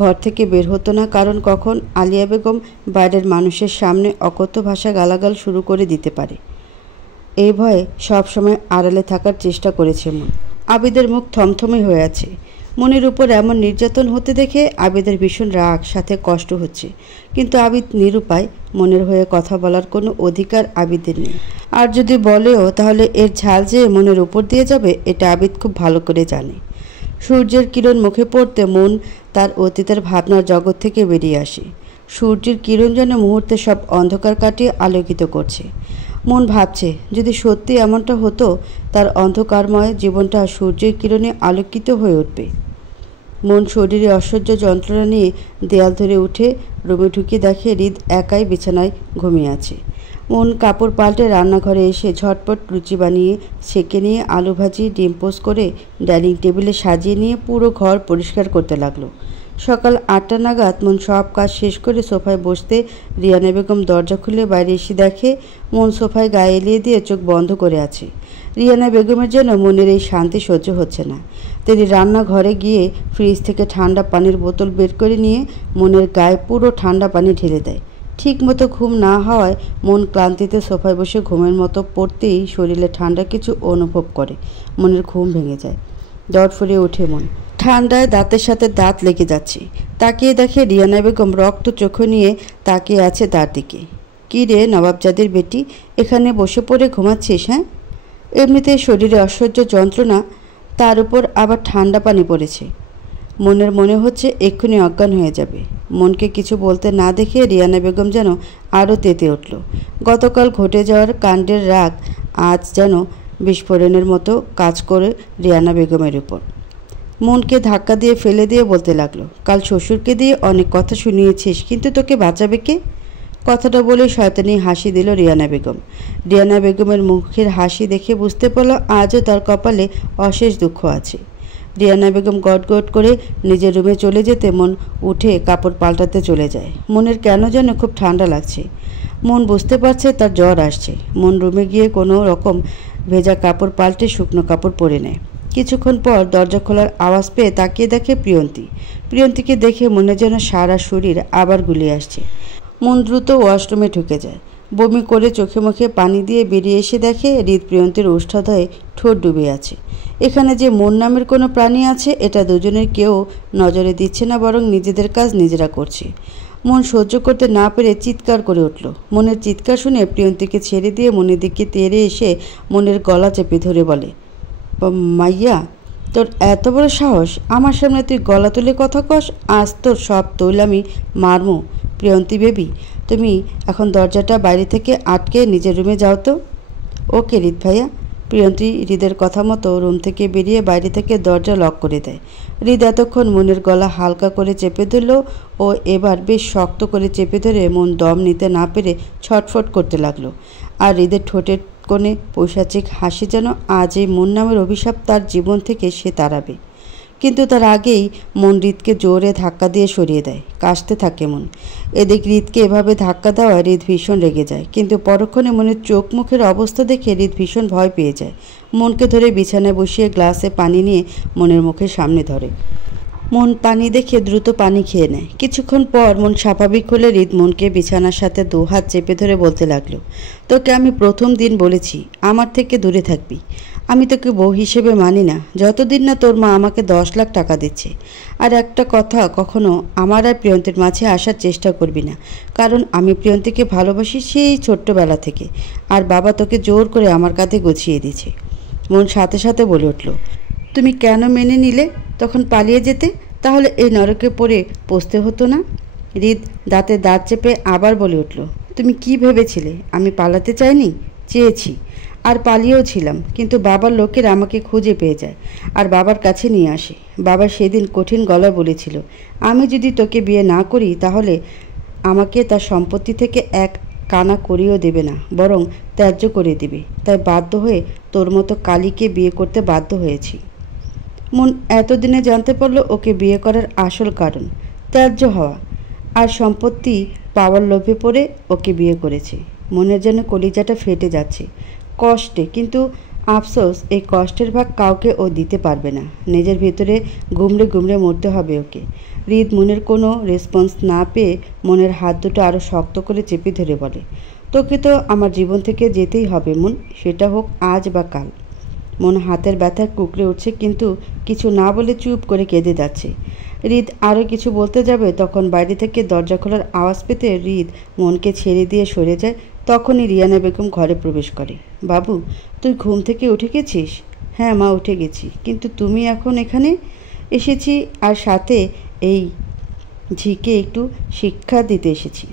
ঘর থেকে বের হতো না, কারণ কখন আলিয়া বেগম বাইরের মানুষের সামনে অকথ্য ভাষা গালাগাল শুরু করে দিতে পারে। এই ভয়ে সবসময় আড়ালে থাকার চেষ্টা করেছে মন। আবিদের মুখ থমথমে হয়ে আছে। মনের উপর এমন নির্যাতন হতে দেখে আবিদের ভীষণ রাগ, সাথে কষ্ট হচ্ছে। কিন্তু আবিদ নিরুপায়। মনের হয়ে কথা বলার কোনো অধিকার আবিদের নেই। আর যদি বলেও তাহলে এর ঝাল যে মনের উপর দিয়ে যাবে, এটা আবিদ খুব ভালো করে জানে। সূর্যের কিরণ মুখে পড়তে মন তার অতীতের ভাবনার জগৎ থেকে বেরিয়ে আসে। সূর্যের কিরণ যেন মুহূর্তে সব অন্ধকার কাটিয়ে আলোকিত করছে। মন ভাবছে, যদি সত্যি এমনটা হতো, তার অন্ধকারময় জীবনটা সূর্যের কিরণে আলোকিত হয়ে উঠবে। মন শরীরে অসহ্য যন্ত্রণা নিয়ে দেয়াল ধরে উঠে রুমে ঢুকে দেখে হৃদ একাই বিছানায় ঘুমিয়ে আছে। মন কাপড় পাল্টে রান্নাঘরে এসে ঝটপট লুচি বানিয়ে সেঁকে নিয়ে আলু ভাজি ডিম পোস্ট করে ডাইনিং টেবিলে সাজিয়ে নিয়ে পুরো ঘর পরিষ্কার করতে লাগলো। সকাল 8টা নাগাদ মন সব কাজ শেষ করে সোফায় বসতে রিয়ানা বেগম দরজা খুলে বাইরে এসে দেখে মন সোফায় গায়ে এলিয়ে দিয়ে চোখ বন্ধ করে আছে। রিয়ানা বেগমের জন্য মনের এই শান্তি সহ্য হচ্ছে না। তিনি রান্নাঘরে গিয়ে ফ্রিজ থেকে ঠান্ডা পানির বোতল বের করে নিয়ে মনের গায়ে পুরো ঠান্ডা পানি ঢেলে দেয়। ঠিক মতো ঘুম না হওয়ায় মন ক্লান্তিতে সোফায় বসে ঘুমের মতো পড়তেই শরীরে ঠান্ডা কিছু অনুভব করে। মনের ঘুম ভেঙে যায়। দর ফুলে ওঠে মন। ঠান্ডায় দাঁতের সাথে দাঁত লেগে যাচ্ছে। তাকিয়ে দেখে রিয়ানা বেগম রক্ত চোখে নিয়ে তাকিয়ে আছে তার দিকে। কী রে নবাবজাদের বেটি, এখানে বসে পড়ে ঘুমাচ্ছিস? হ্যাঁ? এমনিতে শরীরে অসহ্য যন্ত্রণা, তার উপর আবার ঠান্ডা পানি পড়েছে। মনের মনে হচ্ছে এক্ষুনি অজ্ঞান হয়ে যাবে। মনকে কিছু বলতে না দেখে রিয়ানা বেগম যেন আরও তেতে উঠল। গতকাল ঘটে যাওয়ার কাণ্ডের রাগ আজ যেন বিস্ফোরণের মতো কাজ করে রিয়ানা বেগমের উপর। মনকে ধাক্কা দিয়ে ফেলে দিয়ে বলতে লাগলো, কাল শ্বশুরকে দিয়ে অনেক কথা শুনিয়েছিস, কিন্তু তোকে বাঁচাবে কে? কথাটা বলে শয়তানি হাসি দিল রিয়ানা বেগম। রিয়ানা বেগমের মুখের হাসি দেখে বুঝতে পারল আজও তার কপালে অশেষ দুঃখ আছে। রিয়ানা বেগম গট করে নিজের রুমে চলে যেতে মন উঠে কাপড় পাল্টাতে চলে যায়। মনের কেন যেন খুব ঠান্ডা লাগছে। মন বুঝতে পারছে তার জ্বর আসছে। মন রুমে গিয়ে কোনো রকম ভেজা কাপড় পাল্টে শুকনো কাপড় পরে নেয়। কিছুক্ষণ পর দরজা খোলার আওয়াজ পেয়ে তাকিয়ে দেখে প্রিয়ন্তী। প্রিয়ন্তীকে দেখে মনে যেন সারা শরীর আবার গুলিয়ে আসছে। মন দ্রুত ওয়াশরুমে ঢুকে যায়। বমি করে চোখে মুখে পানি দিয়ে বেরিয়ে এসে দেখে হৃদ প্রিয়ন্তীর ওষ্ঠাধয়ে ঠোঁট ডুবে আছে। এখানে যে মন নামের কোনো প্রাণী আছে এটা দুজনের কেউ নজরে দিচ্ছে না, বরং নিজেদের কাজ নিজেরা করছে। মন সহ্য করতে না পেরে চিৎকার করে উঠল। মনের চিৎকার শুনে প্রিয়ন্তীকে ছেড়ে দিয়ে মনের দিকে তেড়ে এসে মনের গলা চেপে ধরে বলে, মাইয়া, তোর এত বড় সাহস, আমার সামনে তুই গলা তুলে কথা কস? আজ তোর সব তৈলামি মারমু। প্রিয়ন্তী বেবি, তুমি এখন দরজাটা বাইরে থেকে আটকে নিজের রুমে যাও তো। ওকে হৃদ ভাইয়া। প্রিয়ন্তী হৃদের কথা মতো রুম থেকে বেরিয়ে বাইরে থেকে দরজা লক করে দেয়। হৃদ এতক্ষণ মনের গলা হালকা করে চেপে ধরল ও এবার বেশ শক্ত করে চেপে ধরে মন দম নিতে না পেরে ছটফট করতে লাগলো। আর হৃদের ঠোঁটের কোণে পৈশাচিক হাসি যেন আজ এই মন নামের অভিশাপ তার জীবন থেকে সে তাড়াবে। কিন্তু তার আগেই মন হৃদকে জোরে ধাক্কা দিয়ে সরিয়ে দেয়। কাশতে থাকে মন। এদিক হৃদকে এভাবে ধাক্কা দেওয়ায় হৃদ ভীষণ রেগে যায়, কিন্তু পরক্ষণে মনের চোখ মুখের অবস্থা দেখে হৃদ ভীষণ ভয় পেয়ে যায়। মনকে ধরে বিছানায় বসিয়ে গ্লাসে পানি নিয়ে মনের মুখের সামনে ধরে। মন পানি দেখে দ্রুত পানি খেয়ে নেয়। কিছুক্ষণ পর মন স্বাভাবিক হলে হৃদ মনকে বিছানার সাথে 2 হাত চেপে ধরে বলতে লাগলো, তোকে আমি প্রথম দিন বলেছি আমার থেকে দূরে থাকবি। আমি তোকে বউ হিসেবে মানি না যতদিন না তোর মা আমাকে 10 লাখ টাকা দিচ্ছে। আর একটা কথা, কখনো আমার আর প্রিয়ন্তীর মাঝে আসার চেষ্টা করবি না, কারণ আমি প্রিয়ন্তীকে ভালোবাসি সেই ছোট্টবেলা থেকে। আর বাবা তোকে জোর করে আমার কাঁধে গুছিয়ে দিয়েছে। মন সাথে সাথে বলে উঠল, তুমি কেন মেনে নিলে? তখন পালিয়ে যেতে, তাহলে এই নরকে পড়ে পচতে হতো না। হৃদ দাঁতে দাঁত চেপে আবার বলে উঠল, তুমি কি ভেবেছিলে আমি পালাতে চাইনি? চেয়েছি। আর পালিয়েও ছিলাম, কিন্তু বাবার লোকেরা আমাকে খুঁজে পেয়ে যায় আর বাবার কাছে নিয়ে আসে। বাবা সেদিন কঠিন গলায় বলেছিল, আমি যদি তোকে বিয়ে না করি তাহলে আমাকে তার সম্পত্তি থেকে এক কানা করিয়েও দেবে না, বরং ত্যায্য করে দেবে। তাই বাধ্য হয়ে তোর মতো কালীকে বিয়ে করতে বাধ্য হয়েছি। মন এতদিনে জানতে পারলো ওকে বিয়ে করার আসল কারণ ত্যায্য হওয়া আর সম্পত্তি পাওয়ার লোভে পড়ে ওকে বিয়ে করেছে। মনের যেন কলিজাটা ফেটে যাচ্ছে কষ্টে, কিন্তু আফসোস এই কষ্টের ভাগ কাউকে ও দিতে পারবে না। নিজের ভেতরে গুমড়ে গুমড়ে মরতে হবে ওকে। হৃদ মনের কোনো রেসপন্স না পেয়ে মনের হাত দুটো আরও শক্ত করে চেপে ধরে বলে, তোকে তো আমার জীবন থেকে যেতেই হবে মন, সেটা হোক আজ বা কাল। মন হাতের ব্যথায় কুকড়ে উঠছে, কিন্তু কিছু না বলে চুপ করে কেঁদে যাচ্ছে। হৃদ আরও কিছু বলতে যাবে, তখন বাইরে থেকে দরজা খোলার আওয়াজ পেতে হৃদ মনকে ছেড়ে দিয়ে সরে যায়। তখনই রিয়ানা বেগম ঘরে প্রবেশ করে। বাবু, তুই ঘুম থেকে উঠে গেছিস? হ্যাঁ মা, উঠে গেছি, কিন্তু তুমি এখন এখানে? এসেছি, আর সাথে এই ঝিকে একটু শিক্ষা দিতে এসেছি।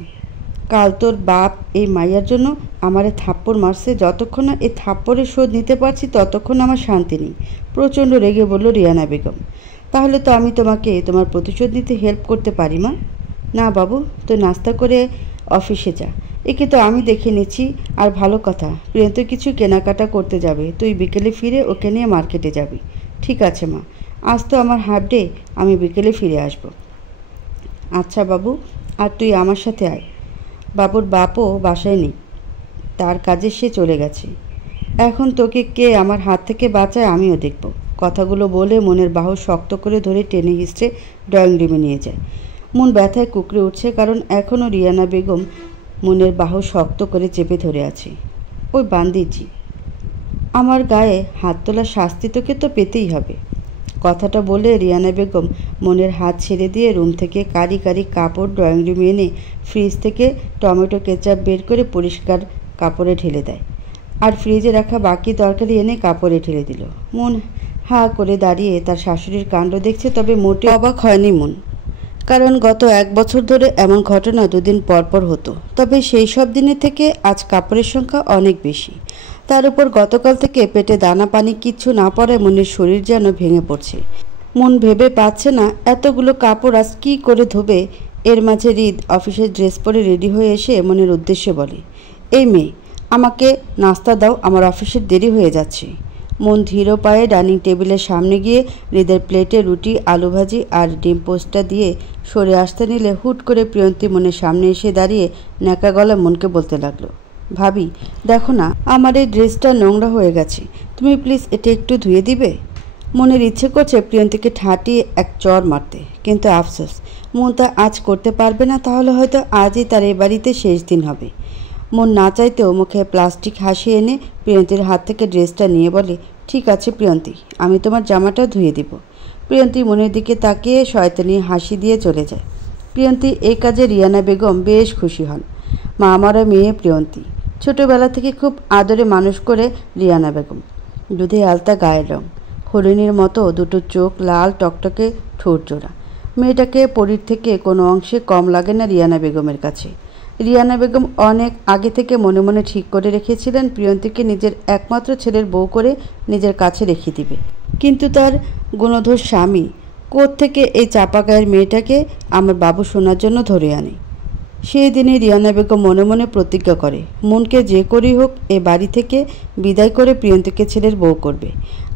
কাল তোর বাপ এই মাইয়ার জন্য আমারে থাপ্পড় মারছে, যতক্ষণ না এই থাপ্পড়ের শোধ নিতে পারছি ততক্ষণ আমার শান্তি নেই। প্রচণ্ড রেগে বলল রিয়ানা বেগম। তাহলে তো আমি তোমাকে তোমার প্রতিশোধ নিতে হেল্প করতে পারি মা। না বাবু, তুই নাস্তা করে অফিসে যা, একে তো আমি দেখে নিচ্ছি। আর ভালো কথা, প্রিয়ন্ত কিছু কেনাকাটা করতে যাবে, তুই বিকেলে ফিরে ওকে নিয়ে মার্কেটে যাবি। ঠিক আছে মা, আজ তো আমার হাফ ডে, আমি বিকেলে ফিরে আসব। আচ্ছা বাবু, আর তুই আমার সাথে আয়। বাবুর বাপও বাসায় নেই, তার কাজে সে চলে গেছে। এখন তোকে কে আমার হাত থেকে বাঁচায় আমিও দেখব। কথাগুলো বলে মনের বাহু শক্ত করে ধরে টেনে হিঁচড়ে ড্রয়িং রুমে নিয়ে যায়। মন ব্যথায় কুকড়ে উঠছে, কারণ এখনও রিয়ানা বেগম মনের বাহু শক্ত করে চেপে ধরে আছে। ওই বান্দিজি, আমার গায়ে হাত তোলার শাস্তি তোকে তো পেতেই হবে। কথাটা বলে রিয়ানা বেগম মনের হাত ছেড়ে দিয়ে রুম থেকে কারি কারি কাপড় ড্রয়িং রুমে এনে ফ্রিজ থেকে টমেটো কেচাপ বের করে পরিষ্কার কাপড়ে ঢেলে দেয়, আর ফ্রিজে রাখা বাকি তরকারি এনে কাপড়ে ঢেলে দিল। মন হা করে দাঁড়িয়ে তার শাশুড়ির কাণ্ড দেখছে, তবে মোটে অবাক হয়নি মন, কারণ গত 1 বছর ধরে এমন ঘটনা দুদিন পরপর হতো। তবে সেই সব দিনের থেকে আজ কাপড়ের সংখ্যা অনেক বেশি। তার উপর গতকাল থেকে পেটে দানা পানি কিচ্ছু না পড়ায় মনের শরীর যেন ভেঙে পড়ছে। মন ভেবে পাচ্ছে না এতগুলো কাপড় আজ কী করে ধোবে। এর মাঝে হৃদ অফিসের ড্রেস পরে রেডি হয়ে এসে মনের উদ্দেশ্যে বলে, এই মেয়ে, আমাকে নাস্তা দাও, আমার অফিসের দেরি হয়ে যাচ্ছে। মন ধীর পায়ে ডাইনিং টেবিলের সামনে গিয়ে হৃদের প্লেটে রুটি, আলু ভাজি আর ডিম পোস্টটা দিয়ে সরে আসতে নিলে হুট করে প্রিয়ন্তী মনের সামনে এসে দাঁড়িয়ে ন্যাকা গলা মনকে বলতে লাগলো, ভাবি দেখো না, আমার এই ড্রেসটা নোংরা হয়ে গেছে, তুমি প্লিজ এটা একটু ধুয়ে দিবে। মনের ইচ্ছে করছে প্রিয়ন্তীকে ঠাটিয়ে এক চর মারতে, কিন্তু আফসোস মন তা আজ করতে পারবে না। তাহলে হয়তো আজই তার এ বাড়িতে শেষ দিন হবে। মন না চাইতেও মুখে প্লাস্টিক হাসি এনে প্রিয়ন্তীর হাত থেকে ড্রেসটা নিয়ে বলে, ঠিক আছে প্রিয়ন্তী, আমি তোমার জামাটা ধুয়ে দিব। প্রিয়ন্তী মনের দিকে তাকিয়ে শয়তানি হাসি দিয়ে চলে যায়। প্রিয়ন্তী এই কাজে রিয়ানা বেগম বেশ খুশি হন। মা আমারা মেয়ে প্রিয়ন্তী ছোটোবেলা থেকে খুব আদরে মানুষ করে রিয়ানা বেগম। দুধে আলতা গায়ের রং, হরিণীর মতো দুটো চোখ, লাল টকটকে ঠোঁট জোড়া। মেয়েটাকে পরীর থেকে কোনো অংশে কম লাগে না রিয়ানা বেগমের কাছে। রিয়ানা বেগম অনেক আগে থেকে মনে মনে ঠিক করে রেখেছিলেন প্রিয়ন্তীকে নিজের একমাত্র ছেলের বউ করে নিজের কাছে রেখে দিবে। কিন্তু তার গুণধর স্বামী কোত্থেকে এই চাপা গায়ের মেয়েটাকে আমার বাবু শোনার জন্য ধরে আনে। সেই দিনে রিয়ানা বেগম মনে মনে প্রতিজ্ঞা করে, মনকে যে করেই হোক এ বাড়ি থেকে বিদায় করে প্রিয়ন্তীকে ছেলের বউ করবে।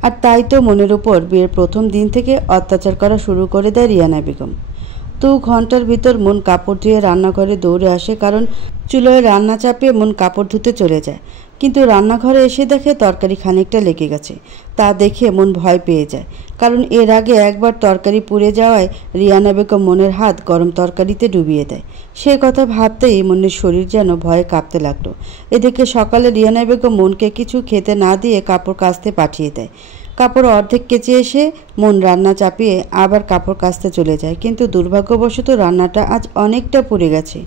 আর তাই তো মনের উপর বিয়ের প্রথম দিন থেকে অত্যাচার করা শুরু করে দেয় রিয়ানা বেগম। 2 ঘন্টার ভিতর মন কাপড় ধুয়ে রান্নাঘরে দৌড়ে আসে, কারণ চুলোয় রান্না চাপিয়ে মন কাপড় ধুতে চলে যায়। কিন্তু রান্নাঘরে এসে দেখে তরকারি খানিকটা লেগে গেছে। তা দেখে মন ভয় পেয়ে যায়, কারণ এর আগে একবার তরকারি পুড়ে যাওয়ায় রিয়ানা বেগম মনের হাত গরম তরকারিতে ডুবিয়ে দেয়। সে কথা ভাবতেই মনের শরীর যেন ভয়ে কাঁপতে লাগলো। এদিকে সকালে রিয়ানা বেগম মনকে কিছু খেতে না দিয়ে কাপড় কাচতে পাঠিয়ে দেয়। কাপড় অর্ধেক কেচে এসে মন রান্না চাপিয়ে আবার কাপড় কাচতে চলে যায়, কিন্তু দুর্ভাগ্যবশত রান্নাটা আজ অনেকটা পুড়ে গেছে।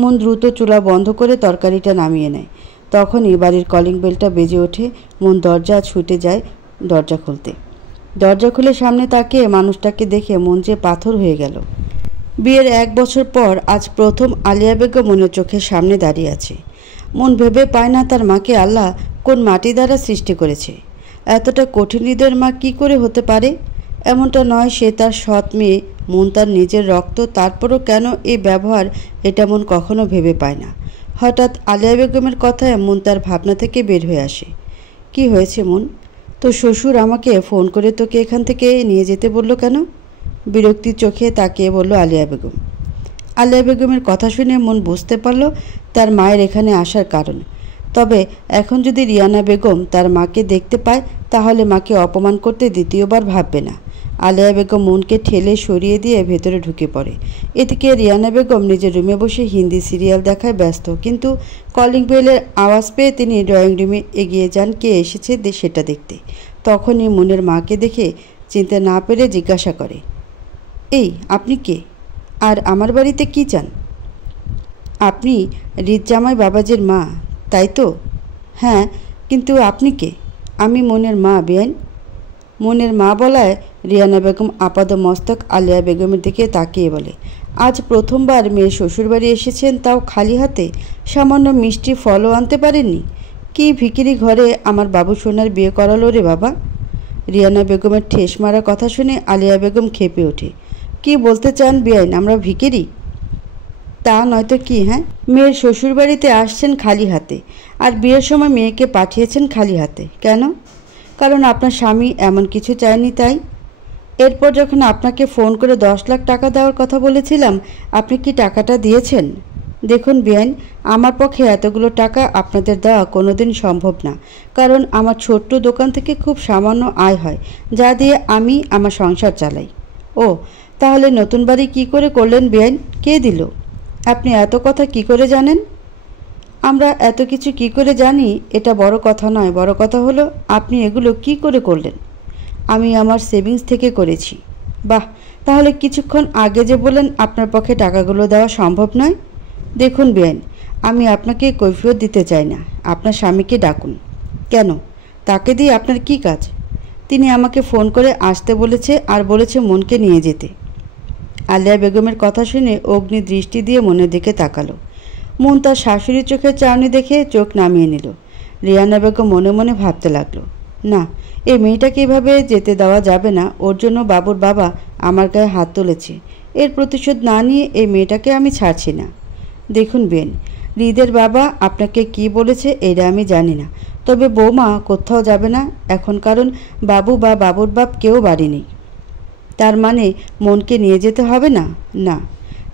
মন দ্রুত চুলা বন্ধ করে তরকারিটা নামিয়ে নেয়। তখনই বাড়ির কলিং বেলটা বেজে ওঠে। মন দরজা ছুটে যায় দরজা খুলতে। দরজা খুলে সামনে তাকিয়ে মানুষটাকে দেখে মন যে পাথর হয়ে গেল। বিয়ের 1 বছর পর আজ প্রথম আলিয়া বেগম মনের চোখের সামনে দাঁড়িয়ে আছে। মন ভেবে পায় না তার মাকে আল্লাহ কোন মাটি দ্বারা সৃষ্টি করেছে। এতটা কঠিন হৃদয়ের মা কী করে হতে পারে? এমনটা নয় সে তার সৎ মেয়ে, মন তার নিজের রক্ত, তারপরও কেন এই ব্যবহার, এটা মন কখনো ভেবে পায় না। হঠাৎ আলিয়া বেগমের কথায় মন তার ভাবনা থেকে বের হয়ে আসে। কি হয়েছে মন? তো শ্বশুর আমাকে ফোন করে তোকে এখান থেকে নিয়ে যেতে বলল কেন? বিরক্তির চোখে তাকিয়ে বলল আলিয়া বেগম। আলিয়া বেগমের কথা শুনে মন বুঝতে পারল তার মায়ের এখানে আসার কারণ। তবে এখন যদি রিয়ানা বেগম তার মাকে দেখতে পায় তাহলে মাকে অপমান করতে দ্বিতীয়বার ভাববে না। আলিয়া বেগম মনকে ঠেলে সরিয়ে দিয়ে ভেতরে ঢুকে পড়ে। এদিকে রিয়ানা বেগম নিজের রুমে বসে হিন্দি সিরিয়াল দেখায় ব্যস্ত, কিন্তু কলিং বেলের আওয়াজ পেয়ে তিনি ড্রয়িং রুমে এগিয়ে যান কে এসেছে সেটা দেখতে। তখনই মনের মাকে দেখে চিনতে না পেরে জিজ্ঞাসা করে, এই আপনি কে? আর আমার বাড়িতে কি চান? আপনি রিজ্জামাই বাবাজির মা, তাই তো? হ্যাঁ, কিন্তু আপনি কে? আমি মনের মা বেআইন। মনের মা বলায় রিয়ানা বেগম আপাদ মস্তক আলিয়া বেগমের দিকে তাকিয়ে বলে, আজ প্রথমবার মেয়ে শ্বশুরবাড়ি এসেছেন, তাও খালি হাতে? সামান্য মিষ্টি ফলও আনতে পারেননি? কি ভিখিরি ঘরে আমার বাবু সোনার বিয়ে করালো রে বাবা? রিয়ানা বেগমের ঠেস মারা কথা শুনে আলিয়া বেগম খেপে ওঠে। কি বলতে চান বেআইন, আমরা ভিখিরি? তা নয়তো কি? হ্যাঁ, মেয়ের শ্বশুরবাড়িতে আসছেন খালি হাতে, আর বিয়ের সময় মেয়েকে পাঠিয়েছেন খালি হাতে। কেন? কারণ আপনার স্বামী এমন কিছু চায়নি তাই। এরপর যখন আপনাকে ফোন করে 10 লাখ টাকা দেওয়ার কথা বলেছিলাম, আপনি কি টাকাটা দিয়েছেন? দেখুন বেআইন, আমার পক্ষে এতগুলো টাকা আপনাদের দেওয়া কোনোদিন সম্ভব না, কারণ আমার ছোট্ট দোকান থেকে খুব সামান্য আয় হয়, যা দিয়ে আমি আমার সংসার চালাই। ও, তাহলে নতুন বাড়ি কী করে করলেন বেআইন? কে দিল? আপনি এত কথা কি করে জানেন? আমরা এত কিছু কি করে জানি এটা বড় কথা নয়, বড় কথা হলো আপনি এগুলো কি করে করলেন। আমি আমার সেভিংস থেকে করেছি। বাহ, তাহলে কিছুক্ষণ আগে যে বললেন আপনার পক্ষে টাকাগুলো দেওয়া সম্ভব নয়। দেখুন বেআইন, আমি আপনাকে কৈফিয়ত দিতে চাই না, আপনার স্বামীকে ডাকুন। কেন? তাকে দিয়ে আপনার কি কাজ? তিনি আমাকে ফোন করে আসতে বলেছে, আর বলেছে মনকে নিয়ে যেতে। আলিয়া বেগমের কথা শুনে অগ্নি দৃষ্টি দিয়ে মনের দিকে তাকালো। মন তার শাশুড়ির চোখের চাউনি দেখে চোখ নামিয়ে নিল। রিয়ানা বেগম মনে মনে ভাবতে লাগলো, না, এই মেয়েটাকে এভাবে যেতে দেওয়া যাবে না। ওর জন্য বাবুর বাবা আমার গায়ে হাত তুলেছে, এর প্রতিশোধ না নিয়ে এই মেয়েটাকে আমি ছাড়ছি না। দেখুন বেন, হৃদের বাবা আপনাকে কি বলেছে এটা আমি জানি না, তবে বৌমা কোথাও যাবে না এখন, কারণ বাবু বা বাবুর বাপ কেউ বাড়ি নেই। তার মানে মনকে নিয়ে যেতে হবে না? না।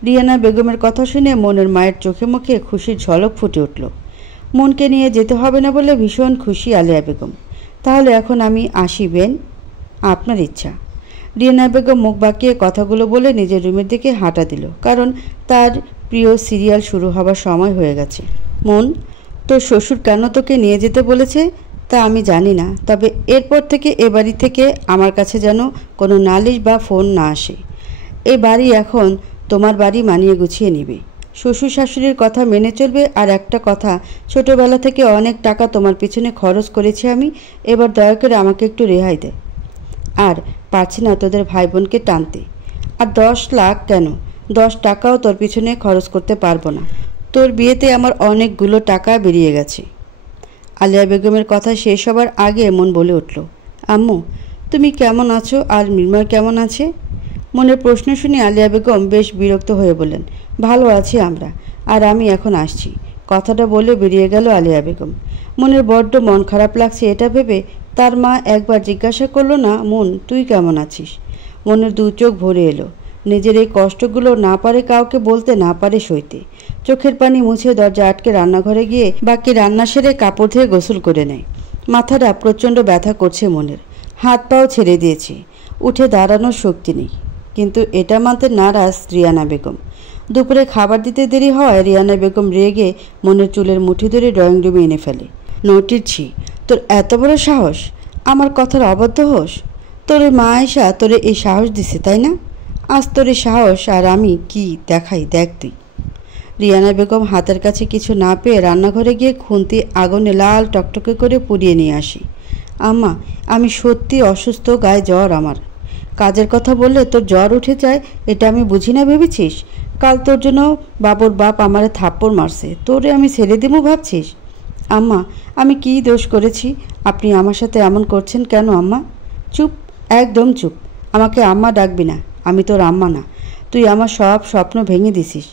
রিয়ানা বেগমের কথা শুনে মনের মায়ের চোখে মুখে খুশির ঝলক ফুটে উঠল। মনকে নিয়ে যেতে হবে না বলে ভীষণ খুশি আলিয়া বেগম। তাহলে এখন আমি আসি বেন? আপনার ইচ্ছা। রিয়ানা বেগম মুখ বাঁকিয়ে কথাগুলো বলে নিজের রুমের দিকে হাঁটা দিল, কারণ তার প্রিয় সিরিয়াল শুরু হবার সময় হয়ে গেছে। মন, তোর শ্বশুর কেন তোকে নিয়ে যেতে বলেছে তা আমি জানি না, তবে এরপর থেকে এ বাড়ি থেকে আমার কাছে যেন কোনো নালিশ বা ফোন না আসে। এ বাড়ি এখন তোমার বাড়ি, মানিয়ে গুছিয়ে নিবে। শ্বশুর শাশুড়ির কথা মেনে চলবে। আর একটা কথা, ছোটোবেলা থেকে অনেক টাকা তোমার পিছনে খরচ করেছি আমি, এবার দয়া করে আমাকে একটু রেহাই দে। আর পারছি না তোদের ভাই বোনকে টানতে। আর 10 লাখ কেন, 10 টাকাও তোর পিছনে খরচ করতে পারবো না। তোর বিয়েতে আমার অনেকগুলো টাকা বেরিয়ে গেছে। আলিয়া বেগমের কথা শেষ হবার আগে মন বলে উঠল, আম্মু তুমি কেমন আছো আর মৃন্ময় কেমন আছে? মনের প্রশ্ন শুনে আলিয়া বেগম বেশ বিরক্ত হয়ে বললেন, ভালো আছি আমরা, আর আমি এখন আসছি। কথাটা বলে বেরিয়ে গেল আলিয়া বেগম। মনের বড্ড মন খারাপ লাগছে এটা ভেবে তার মা একবার জিজ্ঞাসা করলো, না মন তুই কেমন আছিস? মনের 2 চোখ ভরে এলো। নিজের এই কষ্টগুলো না পারে কাউকে বলতে, না পারে সইতে। চোখের পানি মুছে দরজা আটকে রান্নাঘরে গিয়ে বাকি রান্না সেরে কাপড় ধুয়ে গোসল করে নেয়। মাথাটা প্রচণ্ড ব্যথা করছে মনের, হাত পাও ছেড়ে দিয়েছে, উঠে দাঁড়ানোর শক্তি নেই। কিন্তু এটা মানতে নারাজ রিয়ানা বেগম। দুপুরে খাবার দিতে দেরি হওয়ায় রিয়ানা বেগম রেগে মনের চুলের মুঠি ধরে ড্রয়িং রুমে এনে ফেলে। নটিরছি, তোর এত বড় সাহস, আমার কথার অবাধ্য হোস? তোর মা আয়সা তোরে এই সাহস দিছে তাই না? আজ তোর এই সাহস আর আমি কি দেখাই দেখ তুই। রিয়ানা বেগম হাতের কাছে কিছু না পেয়ে রান্নাঘরে গিয়ে খুন্তি আগুনে লাল টকটকে করে পুড়িয়ে নিয়ে আসি। আম্মা, আমি সত্যি অসুস্থ, গায়ে জ্বর আমার। কাজের কথা বললে তোর জ্বর উঠে যায়, এটা আমি বুঝি না ভেবেছিস? কাল তোর জন্য বাবুর বাপ আমারে থাপ্পড় মারছে, তোরে আমি ছেড়ে দেবো ভাবছিস? আম্মা, আমি কী দোষ করেছি? আপনি আমার সাথে এমন করছেন কেন আম্মা? চুপ, একদম চুপ। আমাকে আম্মা ডাকবি না, আমি তোর আম্মা না। তুই আমার সব স্বপ্ন ভেঙে দিছিস।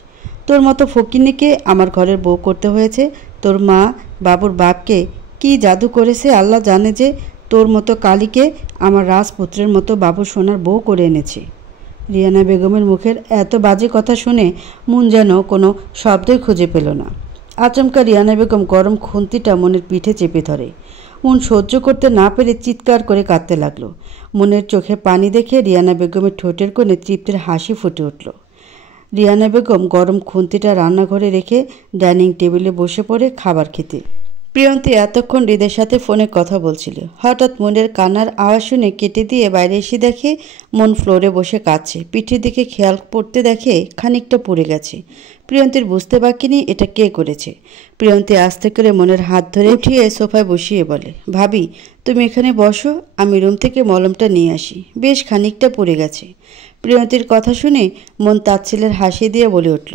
তোর মতো ফকিন্নিকে আমার ঘরের বউ করতে হয়েছে। তোর মা বাবুর বাপকে কি জাদু করেছে আল্লাহ জানে, যে তোর মতো কালীকে আমার রাজপুত্রের মতো বাবুর সোনার বউ করে এনেছে। রিয়ানা বেগমের মুখের এত বাজে কথা শুনে মন যেন কোনো শব্দই খুঁজে পেল না। আচমকা রিয়ানা বেগম গরম খুন্তিটা মনের পিঠে চেপে ধরে। মন সহ্য করতে না পেরে চিৎকার করে কাঁদতে লাগলো। মনের চোখে পানি দেখে রিয়ানা বেগমের ঠোঁটের কোণে তৃপ্তির হাসি ফুটে উঠল। রিয়ানা বেগম গরম খুন্তিটা রান্নাঘরে রেখে ডাইনিং টেবিলে বসে পড়ে খাবার খেতে। প্রিয়ন্তী এতক্ষণ হৃদের সাথে ফোনে কথা বলছিল। হঠাৎ মনের কান্নার আওয়াজ শুনে কেটে দিয়ে বাইরে এসে দেখে মন ফ্লোরে বসে কাঁদছে। পিঠের দিকে খেয়াল পড়তে দেখে খানিকটা পুড়ে গেছে। প্রিয়ন্তীর বুঝতে বাকি নেই এটা কে করেছে। প্রিয়ন্তী আস্তে করে মনের হাত ধরে উঠিয়ে সোফায় বসিয়ে বলে, ভাবি তুমি এখানে বসো, আমি রুম থেকে মলমটা নিয়ে আসি, বেশ খানিকটা পুড়ে গেছে। প্রিয়ন্তীর কথা শুনে মন তাচ্ছিলের হাসি দিয়ে বলে উঠল,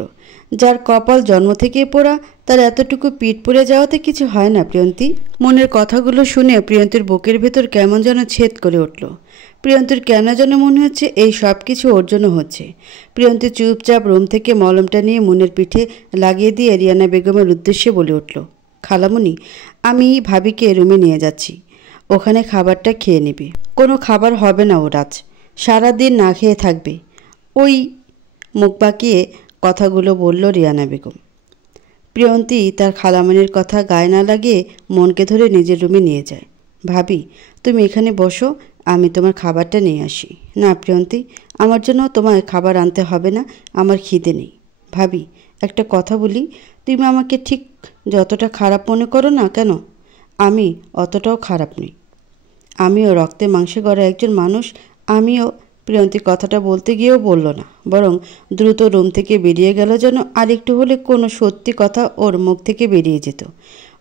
যার কপাল জন্ম থেকেই পোড়া তার এতটুকু পিঠ পুড়ে যাওয়াতে কিছু হয় না প্রিয়ন্তী। মনের কথাগুলো শুনে প্রিয়ন্তীর বুকের ভেতর কেমন যেন ছেদ করে উঠল। প্রিয়ন্তীর কেন যেন মনে হচ্ছে এই সব কিছু ওর জন্য হচ্ছে। প্রিয়ন্তী চুপচাপ রুম থেকে মলমটা নিয়ে মনের পিঠে লাগিয়ে দিয়ে রিয়ানা বেগমের উদ্দেশ্যে বলে উঠল, খালামণি, আমি ভাবিকে রুমে নিয়ে যাচ্ছি, ওখানে খাবারটা খেয়ে নেবে। কোনো খাবার হবে না ওর আজ, সারাদিন না খেয়ে থাকবে। ওই মুখ বাঁকিয়ে কথাগুলো বলল রিয়ানা বেগম। প্রিয়ন্তী তার খালামণির কথা গায়ে না লাগিয়ে মনকে ধরে নিজের রুমে নিয়ে যায়। ভাবি তুমি এখানে বসো, আমি তোমার খাবারটা নিয়ে আসি। না প্রিয়ন্তী, আমার জন্য তোমায় খাবার আনতে হবে না, আমার খিদে নেই। ভাবি একটা কথা বলি, তুমি আমাকে ঠিক যতটা খারাপ মনে করো না কেন, আমি অতটাও খারাপ নই। আমিও রক্তে মাংসে গড়া একজন মানুষ। আমিও প্রিয়ন্তী কথাটা বলতে গিয়েও বলল না, বরং দ্রুত রুম থেকে বেরিয়ে গেল, যেন আরেকটু হলে কোনো সত্যি কথা ওর মুখ থেকে বেরিয়ে যেত।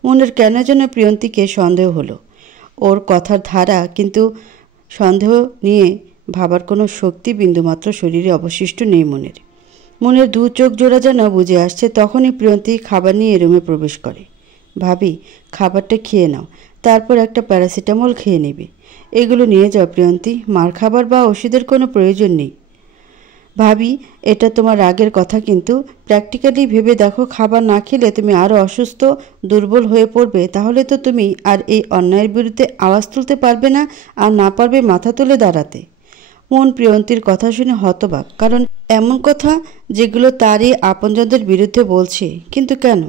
মনের কেন যেন প্রিয়ন্তীকে সন্দেহ হলো ওর কথার ধারা, কিন্তু সন্দেহ নিয়ে ভাবার কোনো শক্তি বিন্দুমাত্র শরীরে অবশিষ্ট নেই মনের। মনের দু চোখ জোড়া যেন বুঝে আসছে। তখনই প্রিয়ন্তী খাবার নিয়ে রুমে প্রবেশ করে। ভাবি খাবারটা খেয়ে নাও, তারপর একটা প্যারাসিটামল খেয়ে নেবে। এগুলো নিয়ে যাও প্রিয়ন্তী, মার খাবার বা ওষুধের কোনো প্রয়োজন নেই। ভাবি এটা তোমার রাগের কথা, কিন্তু প্র্যাকটিক্যালি ভেবে দেখো, খাবার না খেলে তুমি আরও অসুস্থ দুর্বল হয়ে পড়বে। তাহলে তো তুমি আর এই অন্যায়ের বিরুদ্ধে আওয়াজ তুলতে পারবে না, আর না পারবে মাথা তুলে দাঁড়াতে। মন প্রিয়ন্তীর কথা শুনে হতবাক, কারণ এমন কথা যেগুলো তারই আপনজনদের বিরুদ্ধে বলছে। কিন্তু কেন?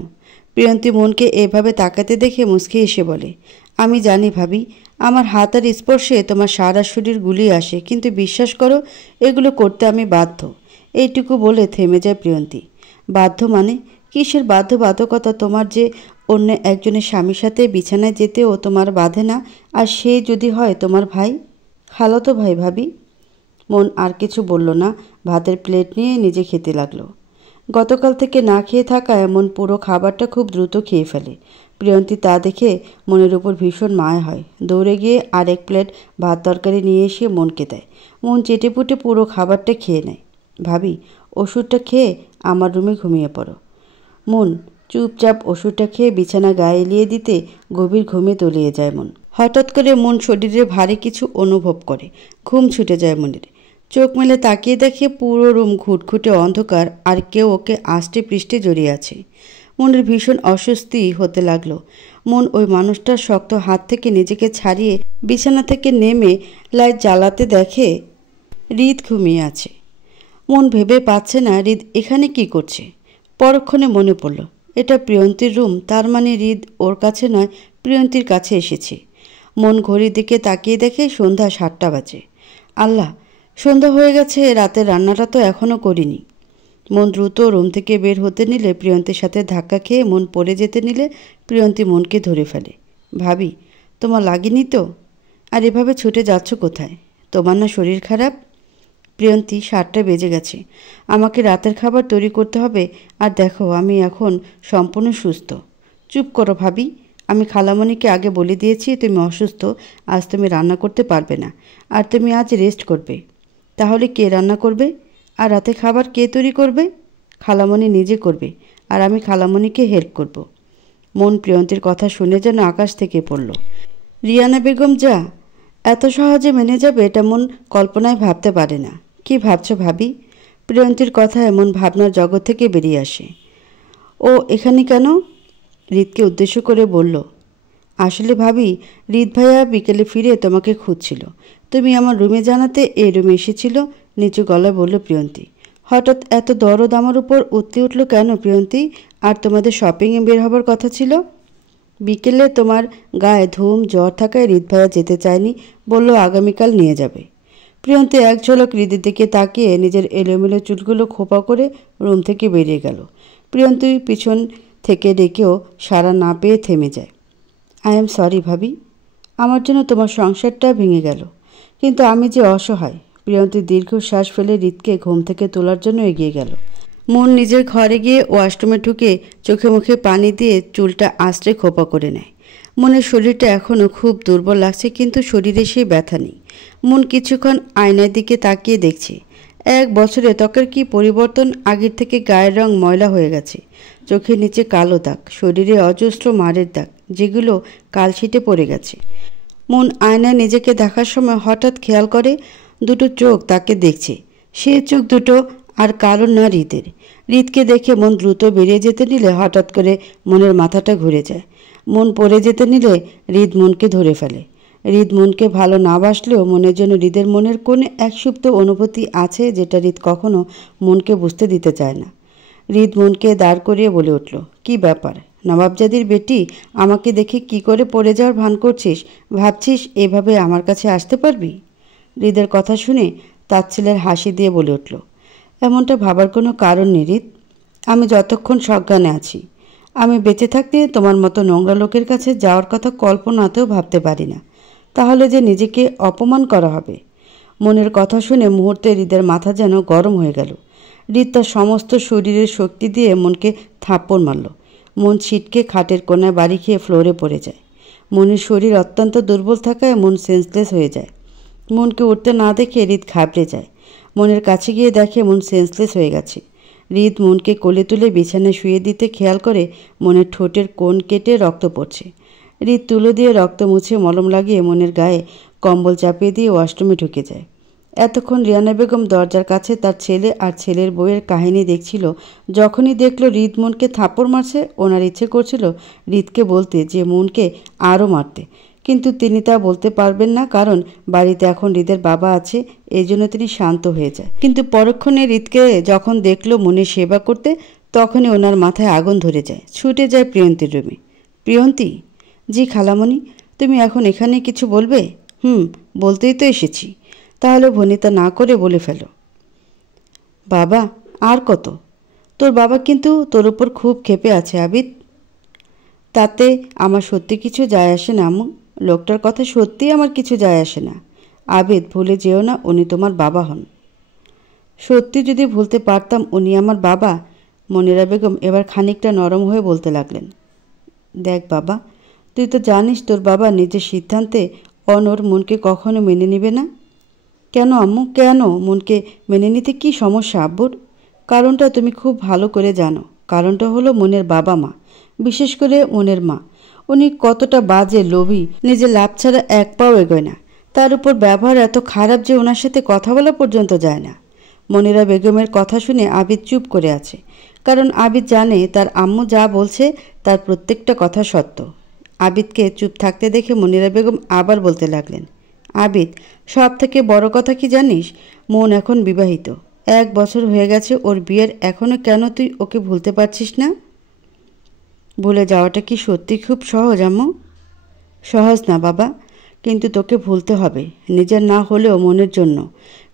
প্রিয়ন্তী মনকে এভাবে তাকাতে দেখে মুচকি এসে বলে, আমি জানি ভাবি, আমার হাত আর স্পর্শে তোমার সারা শরীর গুলিয়ে আসে, কিন্তু বিশ্বাস করো এগুলো করতে আমি বাধ্য। এইটুকু বলে থেমে যায় প্রিয়ন্তী। বাধ্য মানে? কিসের বাধ্যবাধকতা তোমার যে অন্য একজনের স্বামীর সাথে বিছানায় যেতেও তোমার বাধে না, আর সে যদি হয় তোমার ভাই, খালাতো ভাই? ভাবি মন আর কিছু বলল না, ভাতের প্লেট নিয়ে নিজে খেতে লাগলো। গতকাল থেকে না খেয়ে থাকায় মন পুরো খাবারটা খুব দ্রুত খেয়ে ফেলে। প্রিয়ন্তী তা দেখে মনের উপর ভীষণ মায়া হয়। দৌড়ে গিয়ে আরেক প্লেট ভাত তরকারি নিয়ে এসে মনকে দেয়। মন চেটেপুটে পুরো খাবারটা খেয়ে নেয়। ভাবি ওষুধটা খেয়ে আমার রুমে ঘুমিয়ে পড়ো। মন চুপচাপ ওষুধটা খেয়ে বিছানা গায়ে এলিয়ে দিতে গভীর ঘুমে তলিয়ে যায় মন। হঠাৎ করে মন শরীরে ভারী কিছু অনুভব করে। ঘুম ছুটে যায় মনের। চোখ মেলে তাকিয়ে দেখে পুরো রুম ঘুটঘুটে অন্ধকার, আর কেউ ওকে আষ্টে পৃষ্ঠে জড়িয়ে আছে। মনের ভীষণ অস্বস্তি হতে লাগলো। মন ওই মানুষটার শক্ত হাত থেকে নিজেকে ছাড়িয়ে বিছানা থেকে নেমে লাইট জ্বালাতে দেখে হৃদ ঘুমিয়ে আছে। মন ভেবে পাচ্ছে না হৃদ এখানে কি করছে। পরক্ষণে মনে পড়ল এটা প্রিয়ন্তীর রুম, তার মানে হৃদ ওর কাছে নয় প্রিয়ন্তীর কাছে এসেছে। মন ঘড়ির দিকে তাকিয়ে দেখে সন্ধ্যা 7টা বাজে। আল্লাহ, সন্ধ্যা হয়ে গেছে, রাতের রান্নাটা তো এখনও করিনি। মন দ্রুত রুম থেকে বের হতে নিলে প্রিয়ন্তীর সাথে ধাক্কা খেয়ে মন পড়ে যেতে নিলে প্রিয়ন্তী মনকে ধরে ফেলে। ভাবি তোমার লাগেনি তো? আর এভাবে ছুটে যাচ্ছ কোথায়? তোমার না শরীর খারাপ? প্রিয়ন্তী 7টা বেজে গেছে, আমাকে রাতের খাবার তৈরি করতে হবে। আর দেখো আমি এখন সম্পূর্ণ সুস্থ। চুপ করো ভাবি, আমি খালামণিকে আগে বলে দিয়েছি তুমি অসুস্থ, আজ তুমি রান্না করতে পারবে না, আর তুমি আজ রেস্ট করবে। তাহলে কে রান্না করবে? আর রাতে খাবার কে তৈরি করবে? খালামণি নিজে করবে, আর আমি খালামণিকে হেল্প করব। মন প্রিয়ন্তীর কথা শুনে যেন আকাশ থেকে পড়ল। রিয়ানা বেগম যা এত সহজে মেনে যাবে এটা মন কল্পনায় ভাবতে পারে না। কি ভাবছ ভাবি? প্রিয়ন্তীর কথা এমন ভাবনার জগৎ থেকে বেরিয়ে আসে। ও এখানে কেন? হৃদকে উদ্দেশ্য করে বলল, আসলে ভাবি, হৃদ ভাইয়া বিকেলে ফিরে তোমাকে খুঁজছিল। তুমি আমার রুমে জানাতে এই রুমে এসেছিল, নিচু গলায় বলল প্রিয়ন্তী। হঠাৎ এত দরদ আমার উপর উঠতে উঠল কেন প্রিয়ন্তী? আর তোমাদের শপিংয়ে বের হবার কথা ছিল। বিকেলে তোমার গায়ে ধুম জ্বর থাকায় হৃদ ভাইয়া যেতে চায়নি, বলল আগামীকাল নিয়ে যাবে। প্রিয়ন্তী এক ঝলক হৃদের দিকে তাকিয়ে নিজের এলোমেলো চুলগুলো খোপা করে রুম থেকে বেরিয়ে গেল। প্রিয়ন্তী পিছন থেকে ডেকেও সাড়া না পেয়ে থেমে যায়। আই এম সরি ভাবি, আমার জন্য তোমার সংসারটা ভেঙে গেল, কিন্তু আমি যে অসহায়। প্রিয়ন্তী দীর্ঘশ্বাস ফেলে হৃদকে ঘুম থেকে তোলার জন্য এগিয়ে গেল। মন নিজের ঘরে গিয়ে ওয়াশরুমে ঢুকে চোখে মুখে পানি দিয়ে চুলটা আঁচড়ে খোপা করে নেয়। মনের শরীরটা এখনও খুব দুর্বল লাগছে, কিন্তু শরীরে সেই ব্যথা নেই। মন কিছুক্ষণ আয়নার দিকে তাকিয়ে দেখছে। 1 বছরে ত্বকের কি পরিবর্তন! আগের থেকে গায়ের রং ময়লা হয়ে গেছে, চোখের নিচে কালো দাগ, শরীরে অজস্র মারের দাগ যেগুলো কালশিটে পড়ে গেছে। মন আয়নায় নিজেকে দেখার সময় হঠাৎ খেয়াল করে দুটো চোখ তাকে দেখছে। সে চোখ দুটো আর কারোর না, হৃদের। হৃদকে দেখে মন দ্রুত বেরিয়ে যেতে নিলে হঠাৎ করে মনের মাথাটা ঘুরে যায়। মন পড়ে যেতে নিলে হৃদ মনকে ধরে ফেলে। হৃদ মনকে ভালো না বাসলেও মনের জন্য হৃদের মনের কোণে এক সুপ্ত অনুভূতি আছে, যেটা হৃদ কখনো মনকে বুঝতে দিতে চায় না। হৃদ মনকে দাঁড় করিয়ে বলে উঠল, কি ব্যাপার নবাবজাদির বেটি, আমাকে দেখে কি করে পড়ে যাওয়ার ভান করছিস? ভাবছিস এভাবে আমার কাছে আসতে পারবি? হৃদের কথা শুনে তাচ্ছিলের হাসি দিয়ে বলে উঠল, এমনটা ভাবার কোনো কারণ নেই হৃদ। আমি যতক্ষণ সজ্ঞানে আছি, আমি বেঁচে থাকতে তোমার মতো নোংরা লোকের কাছে যাওয়ার কথা কল্পনাতেও ভাবতে পারি না। তাহলে যে নিজেকে অপমান করা হবে। মনের কথা শুনে মুহূর্তে হৃদের মাথা যেন গরম হয়ে গেল। হৃদ তার সমস্ত শরীরের শক্তি দিয়ে মনকে থাপ্পড় মারল। মন ছিটকে খাটের কোনায় বাড়ি খেয়ে ফ্লোরে পড়ে যায়। মনের শরীর অত্যন্ত দুর্বল থাকায় মন সেন্সলেস হয়ে যায়। মনকে উঠতে না দেখে হৃদ ঘাবড়ে যায়। মনের কাছে গিয়ে দেখে মন সেন্সলেস হয়ে গেছে। হৃদ মনকে কোলে তুলে বিছানায় শুয়ে দিতে খেয়াল করে মনের ঠোঁটের কোণ কেটে রক্ত পড়ছে। হৃদ তুলো দিয়ে রক্ত মুছে মলম লাগিয়ে মনের গায়ে কম্বল চাপিয়ে দিয়ে ওয়াশরুমে ঢুকে যায়। এতক্ষণ রিয়ানা বেগম দরজার কাছে তার ছেলে আর ছেলের বউয়ের কাহিনী দেখছিল। যখনই দেখলো হৃদ মনকে থাপ্পড় মারছে, ওনার ইচ্ছে করছিল হৃদকে বলতে যে মনকে আরও মারতে, কিন্তু তিনি তা বলতে পারবেন না, কারণ বাড়িতে এখন হৃদের বাবা আছে। এই জন্য তিনি শান্ত হয়ে যায়। কিন্তু পরক্ষণে হৃদকে যখন দেখলো মনের সেবা করতে, তখনই ওনার মাথায় আগুন ধরে যায়। ছুটে যায় প্রিয়ন্তীর রুমে। প্রিয়ন্তী, জি খালামণি, তুমি এখন এখানে কিছু বলবে? বলতেই তো এসেছি। তাহলে ভনিতা না করে বলে ফেলো। বাবা, আর কত? তোর বাবা কিন্তু তোর উপর খুব ক্ষেপে আছে আবিদ। তাতে আমার সত্যি কিছু যায় আসে না আম্মু। লোকটার কথা সত্যিই আমার কিছু যায় আসে না। আবিদ, ভুলে যেও না উনি তোমার বাবা হন। সত্যি যদি ভুলতে পারতাম উনি আমার বাবা। মনিরা বেগম এবার খানিকটা নরম হয়ে বলতে লাগলেন, দেখ বাবা, তুই তো জানিস তোর বাবা নিজের সিদ্ধান্তে অনর মনকে কখনো মেনে নেবে না। কেন আম্মু, কেন? মনকে মেনে নিতে কি সমস্যা আব্বুর? কারণটা তুমি খুব ভালো করে জানো। কারণটা হলো মনের বাবা মা, বিশেষ করে মনের মা। উনি কতটা বাজে, লোভী, নিজের লাভ ছাড়া এক পাও এগোয় না। তার উপর ব্যবহার এত খারাপ যে ওনার সাথে কথা বলা পর্যন্ত যায় না। মনিরা বেগমের কথা শুনে আবিদ চুপ করে আছে, কারণ আবিদ জানে তার আম্মু যা বলছে তার প্রত্যেকটা কথা সত্য। আবিদকে চুপ থাকতে দেখে মনিরা বেগম আবার বলতে লাগলেন, আবিদ, সব থেকে বড় কথা কি জানিস? মন এখন বিবাহিত। 1 বছর হয়ে গেছে ওর বিয়ের, এখনও কেন তুই ওকে ভুলতে পারছিস না? ভুলে যাওয়াটা কি সত্যি খুব সহজ আম্মু? সহজ না বাবা, কিন্তু তোকে ভুলতে হবে, নিজের না হলেও মনের জন্য।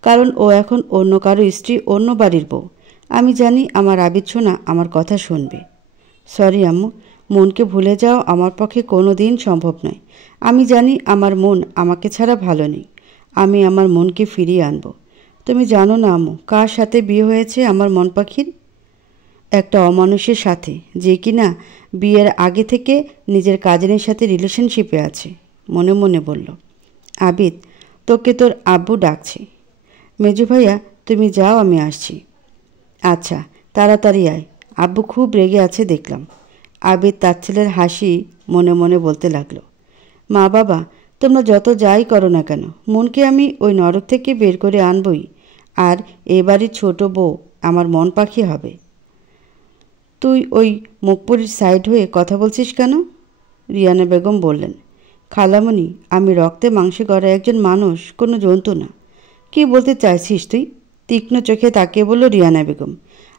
কারণ ও এখন অন্য কারো স্ত্রী, অন্য বাড়ির বউ। আমি জানি আমার আবিদ সোনা আমার কথা শুনবে। সরি আম্মু, মনকে ভুলে যাওয়া আমার পক্ষে কোনো দিন সম্ভব নয়। আমি জানি আমার মন আমাকে ছাড়া ভালো নেই। আমি আমার মনকে ফিরিয়ে আনব। তুমি জানো না আম্মু, কার সাথে বিয়ে হয়েছে আমার মন পাখির? একটা অমানুষের সাথে, যে কিনা বিয়ের আগে থেকে নিজের কাজিনের সাথে রিলেশনশিপে আছে। মনে মনে বলল, আবিদ, তোকে তোর আব্বু ডাকছে। মেজু ভাইয়া, তুমি যাও, আমি আসছি। আচ্ছা, তাড়াতাড়ি আয়, আব্বু খুব রেগে আছে দেখলাম। আবিদ তার ছেলের হাসি মনে মনে বলতে লাগলো, মা বাবা তোমরা যত যাই করো না কেন, মনকে আমি ওই নরক থেকে বের করে আনবই, আর এবারই ছোট বউ আমার মন পাখি হবে। তুই ওই মুখপুরীর সাইড হয়ে কথা বলছিস কেন? রিয়ানা বেগম বললেন, খালামণি, আমি রক্তে মাংসে গড়া একজন মানুষ, কোনো জন্তু না। কি বলতে চাইছিস তুই? তীক্ষ্ণ চোখে তাকিয়ে বলল রিয়ানা বেগম।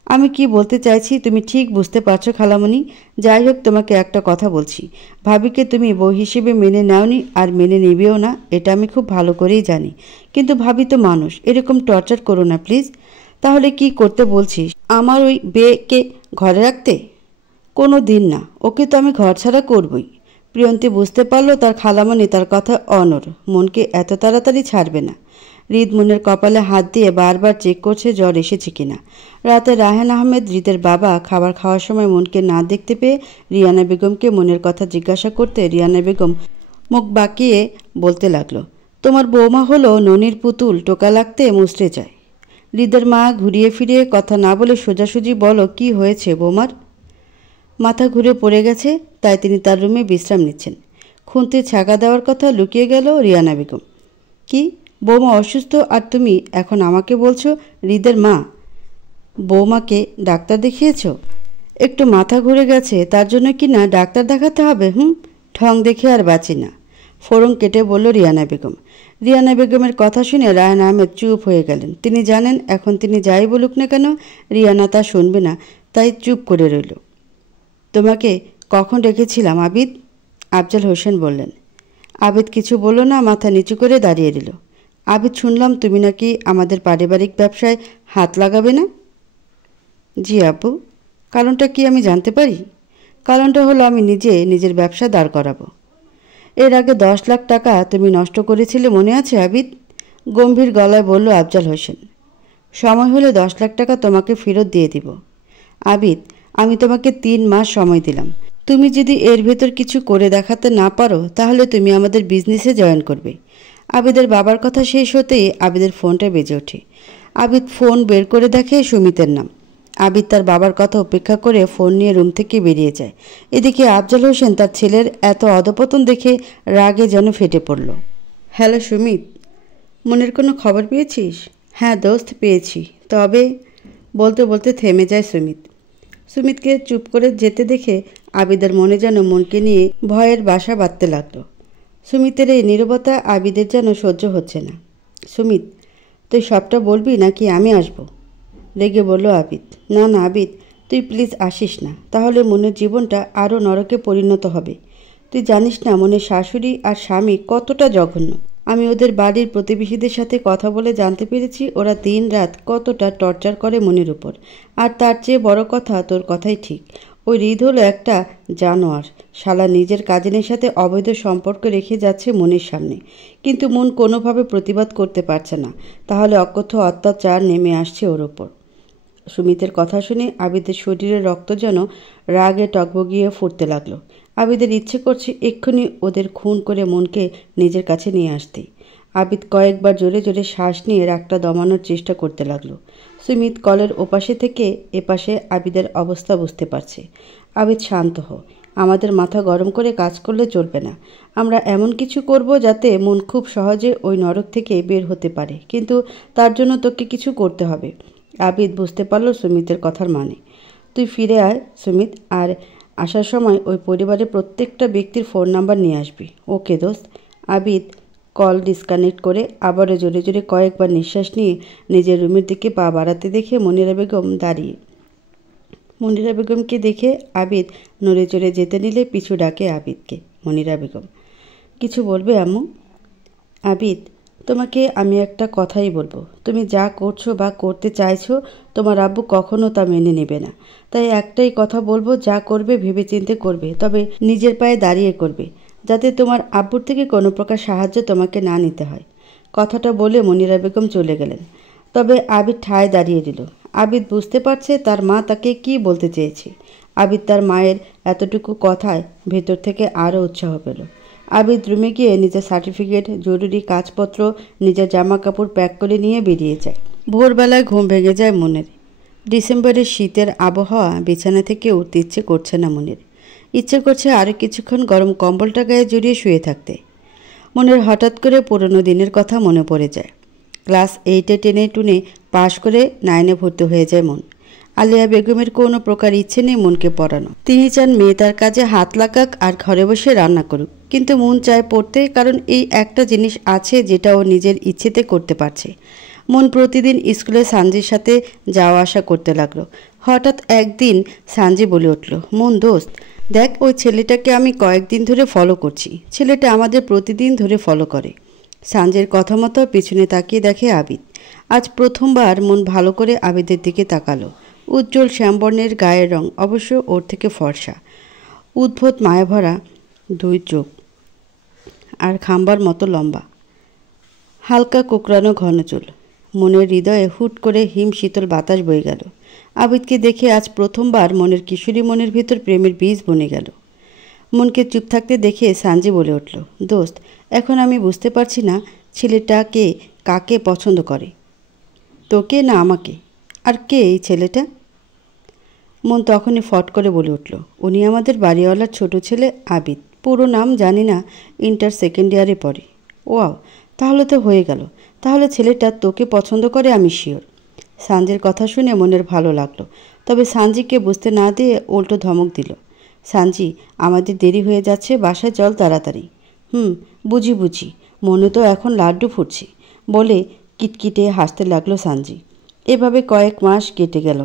আমি কি বলতে চাইছি তুমি ঠিক বুঝতে পারছো খালামণি। যাই হোক, তোমাকে একটা কথা বলছি, ভাবিকে তুমি বউ হিসেবে মেনে নাওনি আর মেনে নিবেও না, এটা আমি খুব ভালো করেই জানি। কিন্তু ভাবি তো মানুষ, এরকম টর্চার করো না প্লিজ। তাহলে কি করতে বলছিস? আমার ওই বেকে ঘরে রাখতে? কোনো দিন না, ওকে তো আমি ঘর ছাড়া করবই। প্রিয়ন্তী বুঝতে পারলো তার খালামণি তার কথা অনড়, মনকে এত তাড়াতাড়ি ছাড়বে না। হৃদ মনের কপালে হাত দিয়ে বারবার চেক করছে জ্বর এসেছে কিনা। রাতে রায়হান আহমেদ, হৃদের বাবা, খাবার খাওয়ার সময় মনকে না দেখতে পেয়ে রিয়ানা বেগমকে মনের কথা জিজ্ঞাসা করতে রিয়ানা বেগম মুখ বাঁকিয়ে বলতে লাগলো, তোমার বৌমা হলো ননির পুতুল, টোকা লাগতে মুচড়ে যায়। হৃদের মা ঘুরিয়ে ফিরিয়ে কথা না বলে সোজাসুজি বলো, কি হয়েছে বৌমার? মাথা ঘুরে পড়ে গেছে, তাই তিনি তার রুমে বিশ্রাম নিচ্ছেন। খুন্তি ছাগা দেওয়ার কথা লুকিয়ে গেল রিয়ানা বেগম। কি, বৌমা অসুস্থ আর তুমি এখন আমাকে বলছো? হৃদের মা, বৌমাকে ডাক্তার দেখিয়েছ? একটু মাথা ঘুরে গেছে, তার জন্য কি না ডাক্তার দেখাতে হবে? ঠং দেখে আর বাঁচি না, ফোড়ন কেটে বলল রিয়ানা বেগম। রিয়ানা বেগমের কথা শুনে রায়হান আহমেদ চুপ হয়ে গেলেন। তিনি জানেন এখন তিনি যাই বলুক না কেন রিয়ানা তা শুনবে না, তাই চুপ করে রইল। তোমাকে কখন রেখেছিলাম আবিদ? আফজাল হোসেন বললেন। আবিদ কিছু বলল না, মাথা নিচু করে দাঁড়িয়ে দিল। আবিদ, শুনলাম তুমি নাকি আমাদের পারিবারিক ব্যবসায় হাত লাগাবে না? জি আব্বু। কারণটা কি আমি জানতে পারি? কারণটা হলো আমি নিজের ব্যবসা দাঁড় করাবো। এর আগে 10 লাখ টাকা তুমি নষ্ট করেছিলে, মনে আছে আবিদ? গম্ভীর গলায় বলল আফজাল হোসেন। সময় হলে 10 লাখ টাকা তোমাকে ফেরত দিয়ে দিব। আবিদ, আমি তোমাকে 3 মাস সময় দিলাম। তুমি যদি এর ভেতর কিছু করে দেখাতে না পারো তাহলে তুমি আমাদের বিজনেসে জয়েন করবে। আবিদের বাবার কথা শেষ হতেই আবিদের ফোনটা বেজে ওঠে। আবিদ ফোন বের করে দেখে সুমিতের নাম। আবিদ তার বাবার কথা উপেক্ষা করে ফোন নিয়ে রুম থেকে বেরিয়ে যায়। এদিকে আফজাল হোসেন তার ছেলের এত অধপতন দেখে রাগে যেন ফেটে পড়ল। হ্যালো সুমিত, মনের কোনো খবর পেয়েছিস? হ্যাঁ দোস্ত, পেয়েছি। তবে বলতে বলতে থেমে যায় সুমিত। সুমিতকে চুপ করে যেতে দেখে আবিদের মনে যেন মনকে নিয়ে ভয়ের বাসা বাঁধতে লাগলো। সুমিতের এই নীরবতা আবিদের যেন সহ্য হচ্ছে না। সুমিত, তুই সবটা বলবি নাকি আমি আসব? রেগে বলল আবিদ। না না আবিদ, তুই প্লিজ আসিস না, তাহলে মনের জীবনটা আরও নরকে পরিণত হবে। তুই জানিস না মনের শাশুড়ি আর স্বামী কতটা জঘন্য। আমি ওদের বাড়ির প্রতিবেশীদের সাথে কথা বলে জানতে পেরেছি ওরা দিন রাত কতটা টর্চার করে মনের উপর। আর তার চেয়ে বড় কথা, তোর কথাই ঠিক, ওই হৃদ হলো একটা জানোয়ার। শালা নিজের কাজিনের সাথে অবৈধ সম্পর্ক রেখে যাচ্ছে মনের সামনে, কিন্তু মন কোনোভাবে প্রতিবাদ করতে পারছে না। তাহলে অকথ্য অত্যাচার নেমে আসছে ওর ওপর। সুমিতের কথা শুনে আবিদের শরীরের রক্ত যেন রাগে টকবগিয়ে ফুটতে লাগলো। আবিদের ইচ্ছে করছে এক্ষুনি ওদের খুন করে মনকে নিজের কাছে নিয়ে আসতে। আবিদ কয়েকবার জোরে জোরে শ্বাস নিয়ে রাগটা দমানোর চেষ্টা করতে লাগলো। সুমিত কলের ওপাশে থেকে এপাশে আবিদের অবস্থা বুঝতে পারছে। আবিদ, শান্ত হো, আমাদের মাথা গরম করে কাজ করলে চলবে না। আমরা এমন কিছু করব যাতে মন খুব সহজে ওই নরক থেকে বের হতে পারে, কিন্তু তার জন্য তোকে কিছু করতে হবে। আবিদ বুঝতে পারল সুমিতের কথার মানে। তুই ফিরে আয় সুমিত, আর আসার সময় ওই পরিবারের প্রত্যেকটা ব্যক্তির ফোন নাম্বার নিয়ে আসবি। ওকে দোস্ত। আবিদ কল ডিসকানেক্ট করে আবারও জোরে জোরে কয়েকবার নিঃশ্বাস নিয়ে নিজের রুমের দিকে পা বাড়াতে দেখে মনিরা বেগম দাঁড়িয়ে। মনিরা বেগমকে দেখে আবিদ নড়ে চড়ে যেতে নিলে পিছু ডাকে আবিদকে। মনিরা বেগম, কিছু বলবে আম্মু? আবিদ, তোমাকে আমি একটা কথাই বলবো। তুমি যা করছো বা করতে চাইছো তোমার আব্বু কখনো তা মেনে নেবে না। তাই একটাই কথা বলবো, যা করবে ভেবেচিন্তে করবে, তবে নিজের পায়ে দাঁড়িয়ে করবে, যাতে তোমার আব্বুর থেকে কোনো প্রকার সাহায্য তোমাকে না নিতে হয়। কথাটা বলে মনিরা বেগম চলে গেলেন। তবে আবিদ ঠায় দাঁড়িয়ে দিল। আবিদ বুঝতে পারছে তার মা তাকে কি বলতে চেয়েছে। আবিদ তার মায়ের এতটুকু কথায় ভেতর থেকে আরও উৎসাহ পেল। আবিদ রুমে গিয়ে নিজের সার্টিফিকেট, জরুরি কাজপত্র, নিজের জামা কাপড় প্যাক করে নিয়ে বেরিয়ে যায়। ভোরবেলায় ঘুম ভেঙে যায় মনের। ডিসেম্বরের শীতের আবহাওয়া বিছানা থেকে উঠতে ইচ্ছে করছে না মনের। ইচ্ছে করছে আরও কিছুক্ষণ গরম কম্বলটা গায়ে জড়িয়ে শুয়ে থাকতে। মনের হঠাৎ করে পুরনো দিনের কথা মনে পড়ে যায়। ক্লাস 8-এ টেনে টুনে পাশ করে 9-এ ভর্তি হয়ে যায় মন। আলিয়া বেগমের কোনো প্রকার ইচ্ছে নেই মনকে পড়ানো। তিনি চান মেয়ে তার কাজে হাত লাগাক আর ঘরে বসে রান্না করুক, কিন্তু মন চায় পড়তে, কারণ এই একটা জিনিস আছে যেটা ও নিজের ইচ্ছেতে করতে পারছে। মন প্রতিদিন স্কুলে সানজির সাথে যাওয়া আসা করতে লাগলো। হঠাৎ একদিন সানজি বলে উঠল, মন দোস্ত দেখ, ওই ছেলেটাকে আমি কয়েকদিন ধরে ফলো করছি। ছেলেটা আমাদের প্রতিদিন ধরে ফলো করে। সানজির কথা মতো পিছনে তাকিয়ে দেখে আবিদ। আজ প্রথমবার মন ভালো করে আবিদের দিকে তাকালো। উজ্জ্বল শ্যামবর্ণের গায়ের রং, অবশ্য ওর থেকে ফর্সা। উদ্ভট মায়াভরা দুই চোখ আর খাম্বার মতো লম্বা, হালকা কোকড়ানো ঘন চুল। মনের হৃদয়ে হুট করে হিম শীতল বাতাস বয়ে গেল। আবিদকে দেখে আজ প্রথমবার মনের কিশোরী মনের ভিতর প্রেমের বীজ বনে গেল। মনকে চুপ থাকতে দেখে সানজি বলে উঠল, দোস্ত এখন আমি বুঝতে পারছি না ছেলেটাকে কাকে পছন্দ করে, তোকে না আমাকে? আর কে এই ছেলেটা? মন তখনই ফট করে বলে উঠল, উনি আমাদের বাড়িওয়ালার ছোট ছেলে আবিদ। পুরো নাম জানি না, ইন্টার সেকেন্ড ইয়ারে পড়ে। ওয়াও, তাহলে তো হয়ে গেল। তাহলে ছেলেটা তোকে পছন্দ করে, আমি শিওর। সানজির কথা শুনে মনের ভালো লাগলো, তবে সানজিকে বুঝতে না দিয়ে উল্টো ধমক দিল, সানজি আমাদের দেরি হয়ে যাচ্ছে, বাসায় চল তাড়াতাড়ি। বুঝি বুঝি, মনে তো এখন লাড্ডু ফুটছে বলে কিটকিটে হাসতে লাগলো সানজি। এভাবে কয়েক মাস কেটে গেল।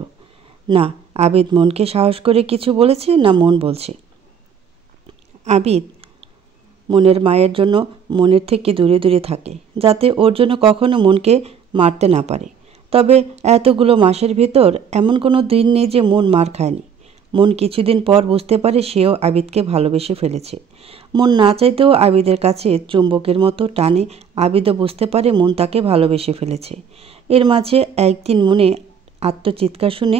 না আবিদ মনকে সাহস করে কিছু বলেছে, না মন বলছে। আবিদ মনের মায়ের জন্য মনের থেকে দূরে দূরে থাকে, যাতে ওর জন্য কখনো মনকে মারতে না পারে। তবে এতগুলো মাসের ভেতর এমন কোনো দিন নেই যে মন মার খায়নি। মন কিছুদিন পর বুঝতে পারে সেও আবিদকে ভালোবেসে ফেলেছে। মন না চাইতেও আবিদের কাছে চুম্বকের মতো টানে। আবিদও বুঝতে পারে মন তাকে ভালোবেসে ফেলেছে। এর মাঝে একদিন মনে আত্মচিৎকার শুনে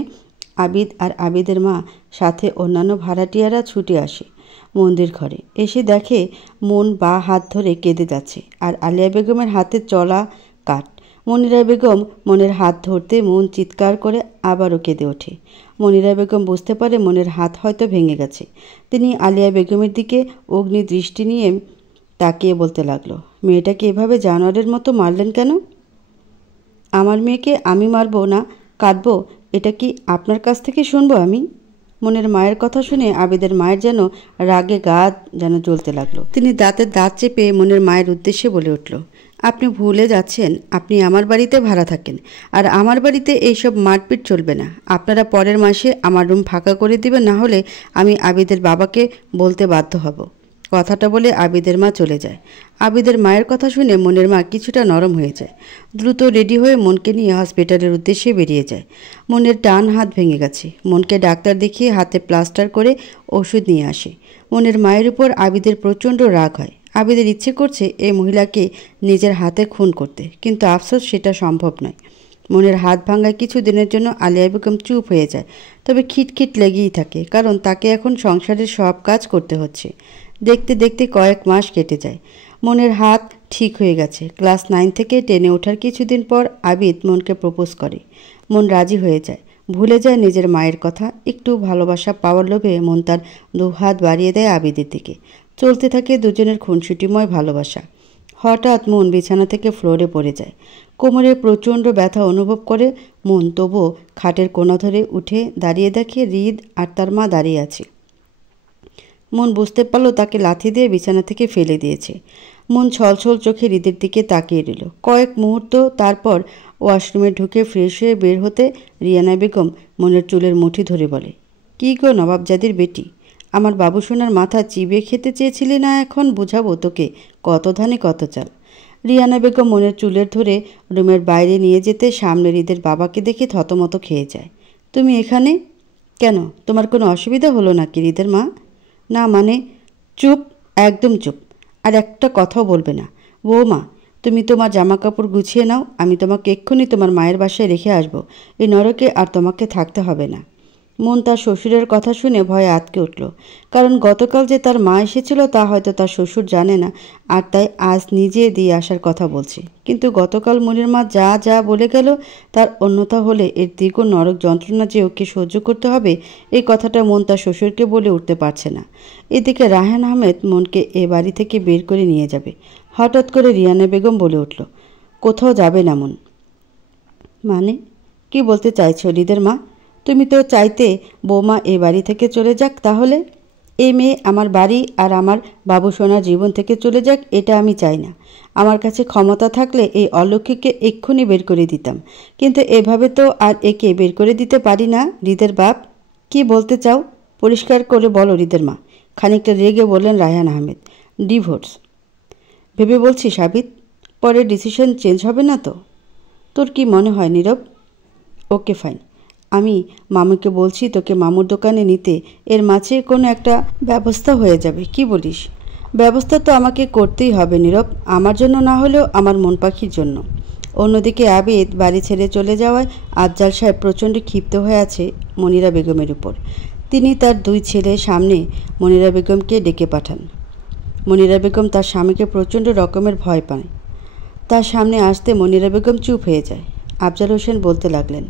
আবিদ আর আবিদের মা সাথে অন্যান্য ভাড়াটিয়ারা ছুটে আসে মন্দির ঘরে। এসে দেখে মন বা হাত ধরে কেঁদে যাচ্ছে, আর আলিয়া বেগমের হাতে চলা কাট। মনিরা বেগম মনের হাত ধরতে মন চিৎকার করে আবারও কেঁদে ওঠে। মনিরা বেগম বুঝতে পারে মনের হাত হয়তো ভেঙে গেছে। তিনি আলিয়া বেগমের দিকে অগ্নি দৃষ্টি নিয়ে তাকিয়ে বলতে লাগলো, মেয়েটাকে এভাবে জানোয়ারের মতো মারলেন কেন? আমার মেয়েকে আমি মারবো না কাটবো, এটা কি আপনার কাছ থেকে শুনবো আমি? মনের মায়ের কথা শুনে আবিদের মায়ের যেন রাগে গা যেন জ্বলতে লাগলো। তিনি দাঁতের দাঁত চেপে মনের মায়ের উদ্দেশ্যে বলে উঠল, আপনি ভুলে যাচ্ছেন আপনি আমার বাড়িতে ভাড়া থাকেন, আর আমার বাড়িতে এইসব মারপিট চলবে না। আপনারা পরের মাসে আমার রুম ফাঁকা করে দিবেন, না হলে আমি আবিদের বাবাকে বলতে বাধ্য হব। কথাটা বলে আবিদের মা চলে যায়। আবিদের মায়ের কথা শুনে মনের মা কিছুটা নরম হয়ে যায়। দ্রুত রেডি হয়ে মনকে নিয়ে হসপিটালের উদ্দেশ্যে বেরিয়ে যায়। মনের ডান হাত ভেঙে গেছে। মনকে ডাক্তার দেখিয়ে হাতে প্লাস্টার করে ওষুধ নিয়ে আসে। মনের মায়ের উপর আবিদের প্রচণ্ড রাগ হয়। আবিদের ইচ্ছে করছে এই মহিলাকে নিজের হাতে খুন করতে, কিন্তু আফসোস সেটা সম্ভব নয়। মনের হাত ভাঙায় কিছু দিনের জন্য আলিয়া বেগম চুপ হয়ে যায়, তবে খিটখিট লেগেই থাকে, কারণ তাকে এখন সংসারের সব কাজ করতে হচ্ছে। দেখতে দেখতে কয়েক মাস কেটে যায়। মনের হাত ঠিক হয়ে গেছে। ক্লাস 9 থেকে 10-এ ওঠার কিছুদিন পর আবিদ মনকে প্রপোজ করে। মন রাজি হয়ে যায়, ভুলে যায় নিজের মায়ের কথা। একটু ভালোবাসা পাওয়ার লোভে মন তার 2 হাত বাড়িয়ে দেয় আবিদের দিকে। চলতে থাকে দুজনের খুনসুটিময় ভালোবাসা। হঠাৎ মন বিছানা থেকে ফ্লোরে পড়ে যায়। কোমরে প্রচণ্ড ব্যথা অনুভব করে মন, তবুও খাটের কোণা ধরে উঠে দাঁড়িয়ে দেখে হৃদ আর তার মা দাঁড়িয়ে আছে। মন বুঝতে পারল তাকে লাথি দিয়ে বিছানা থেকে ফেলে দিয়েছে। মন ছলছল চোখে হৃদের দিকে তাকিয়ে রইল কয়েক মুহূর্ত। তারপর ওয়াশরুমে ঢুকে ফ্রেশ হয়ে বের হতে রিয়ানা বেগম মনের চুলের মুঠি ধরে বলে, কী গো নবাবজাদির বেটি, আমার বাবু সোনার মাথা চিবিয়ে খেতে চেয়েছিলি না? এখন বুঝাবো তোকে কত ধানে কত চাল। রিয়ানা বেগম মনের চুলের ধরে রুমের বাইরে নিয়ে যেতে সামনে হৃদের বাবাকে দেখে থতমত খেয়ে যায়। তুমি এখানে কেন? তোমার কোনো অসুবিধা হলো নাকি হৃদের মা? না মানে? চুপ, একদম চুপ, আর একটা কথাও বলবে না। বৌমা, তুমি তোমার জামা কাপড় গুছিয়ে নাও, আমি তোমাকে এক্ষুনি তোমার মায়ের বাসায় রেখে আসবো। এই নরকে আর তোমাকে থাকতে হবে না। মন তার শ্বশুরের কথা শুনে ভয়ে আঁতকে উঠল। কারণ গতকাল যে তার মা এসেছিল তা হয়তো তার শ্বশুর জানে না, আর তাই আজ নিজে দিয়ে আসার কথা বলছে। কিন্তু গতকাল মনির মা যা যা বলে গেল তার অন্যথা হলে এর দ্বিগুণ নরক যন্ত্রণা যে ওকে সহ্য করতে হবে, এই কথাটা মন তার শ্বশুরকে বলে উঠতে পারছে না। এদিকে রায়হান আহমেদ মনকে এ বাড়ি থেকে বের করে নিয়ে যাবে। হঠাৎ করে রিয়ানা বেগম বলে উঠল, কোথাও যাবে না মন। মানে কি বলতে চাইছো হৃদের মা? তুমি তো চাইতে বৌমা এ বাড়ি থেকে চলে যাক। তাহলে এই মেয়ে আমার বাড়ি আর আমার বাবু সোনার জীবন থেকে চলে যাক, এটা আমি চাই না। আমার কাছে ক্ষমতা থাকলে এই অলক্ষীকে এক্ষুনি বের করে দিতাম, কিন্তু এভাবে তো আর একে বের করে দিতে পারি না। হৃদের বাপ, কি বলতে চাও পরিষ্কার করে বলো হৃদের মা। খানিকটা রেগে বললেন রায়হান আহমেদ। ডিভোর্স ভেবে বলছি সাবিত, পরে ডিসিশন চেঞ্জ হবে না তো? তোর কি মনে হয় নীরব? ওকে ফাইন, আমি মামুকে বলছি তোকে মামুর দোকানে নিতে। এর মাঝে কোনো একটা ব্যবস্থা হয়ে যাবে, কি বলিস? ব্যবস্থা তো আমাকে করতেই হবে নীরব, আমার জন্য না হলেও আমার মন পাখির জন্য। অন্যদিকে আবেদ বাড়ি ছেড়ে চলে যাওয়ায় আফজাল সাহেব প্রচণ্ড ক্ষিপ্ত হয়ে আছে মনিরা বেগমের উপর। তিনি তার দুই ছেলের সামনে মনিরা বেগমকে ডেকে পাঠান। মনিরা বেগম তার স্বামীকে প্রচণ্ড রকমের ভয় পায়। তার সামনে আসতে মনিরা বেগম চুপ হয়ে যায়। আফজাল হোসেন বলতে লাগলেন,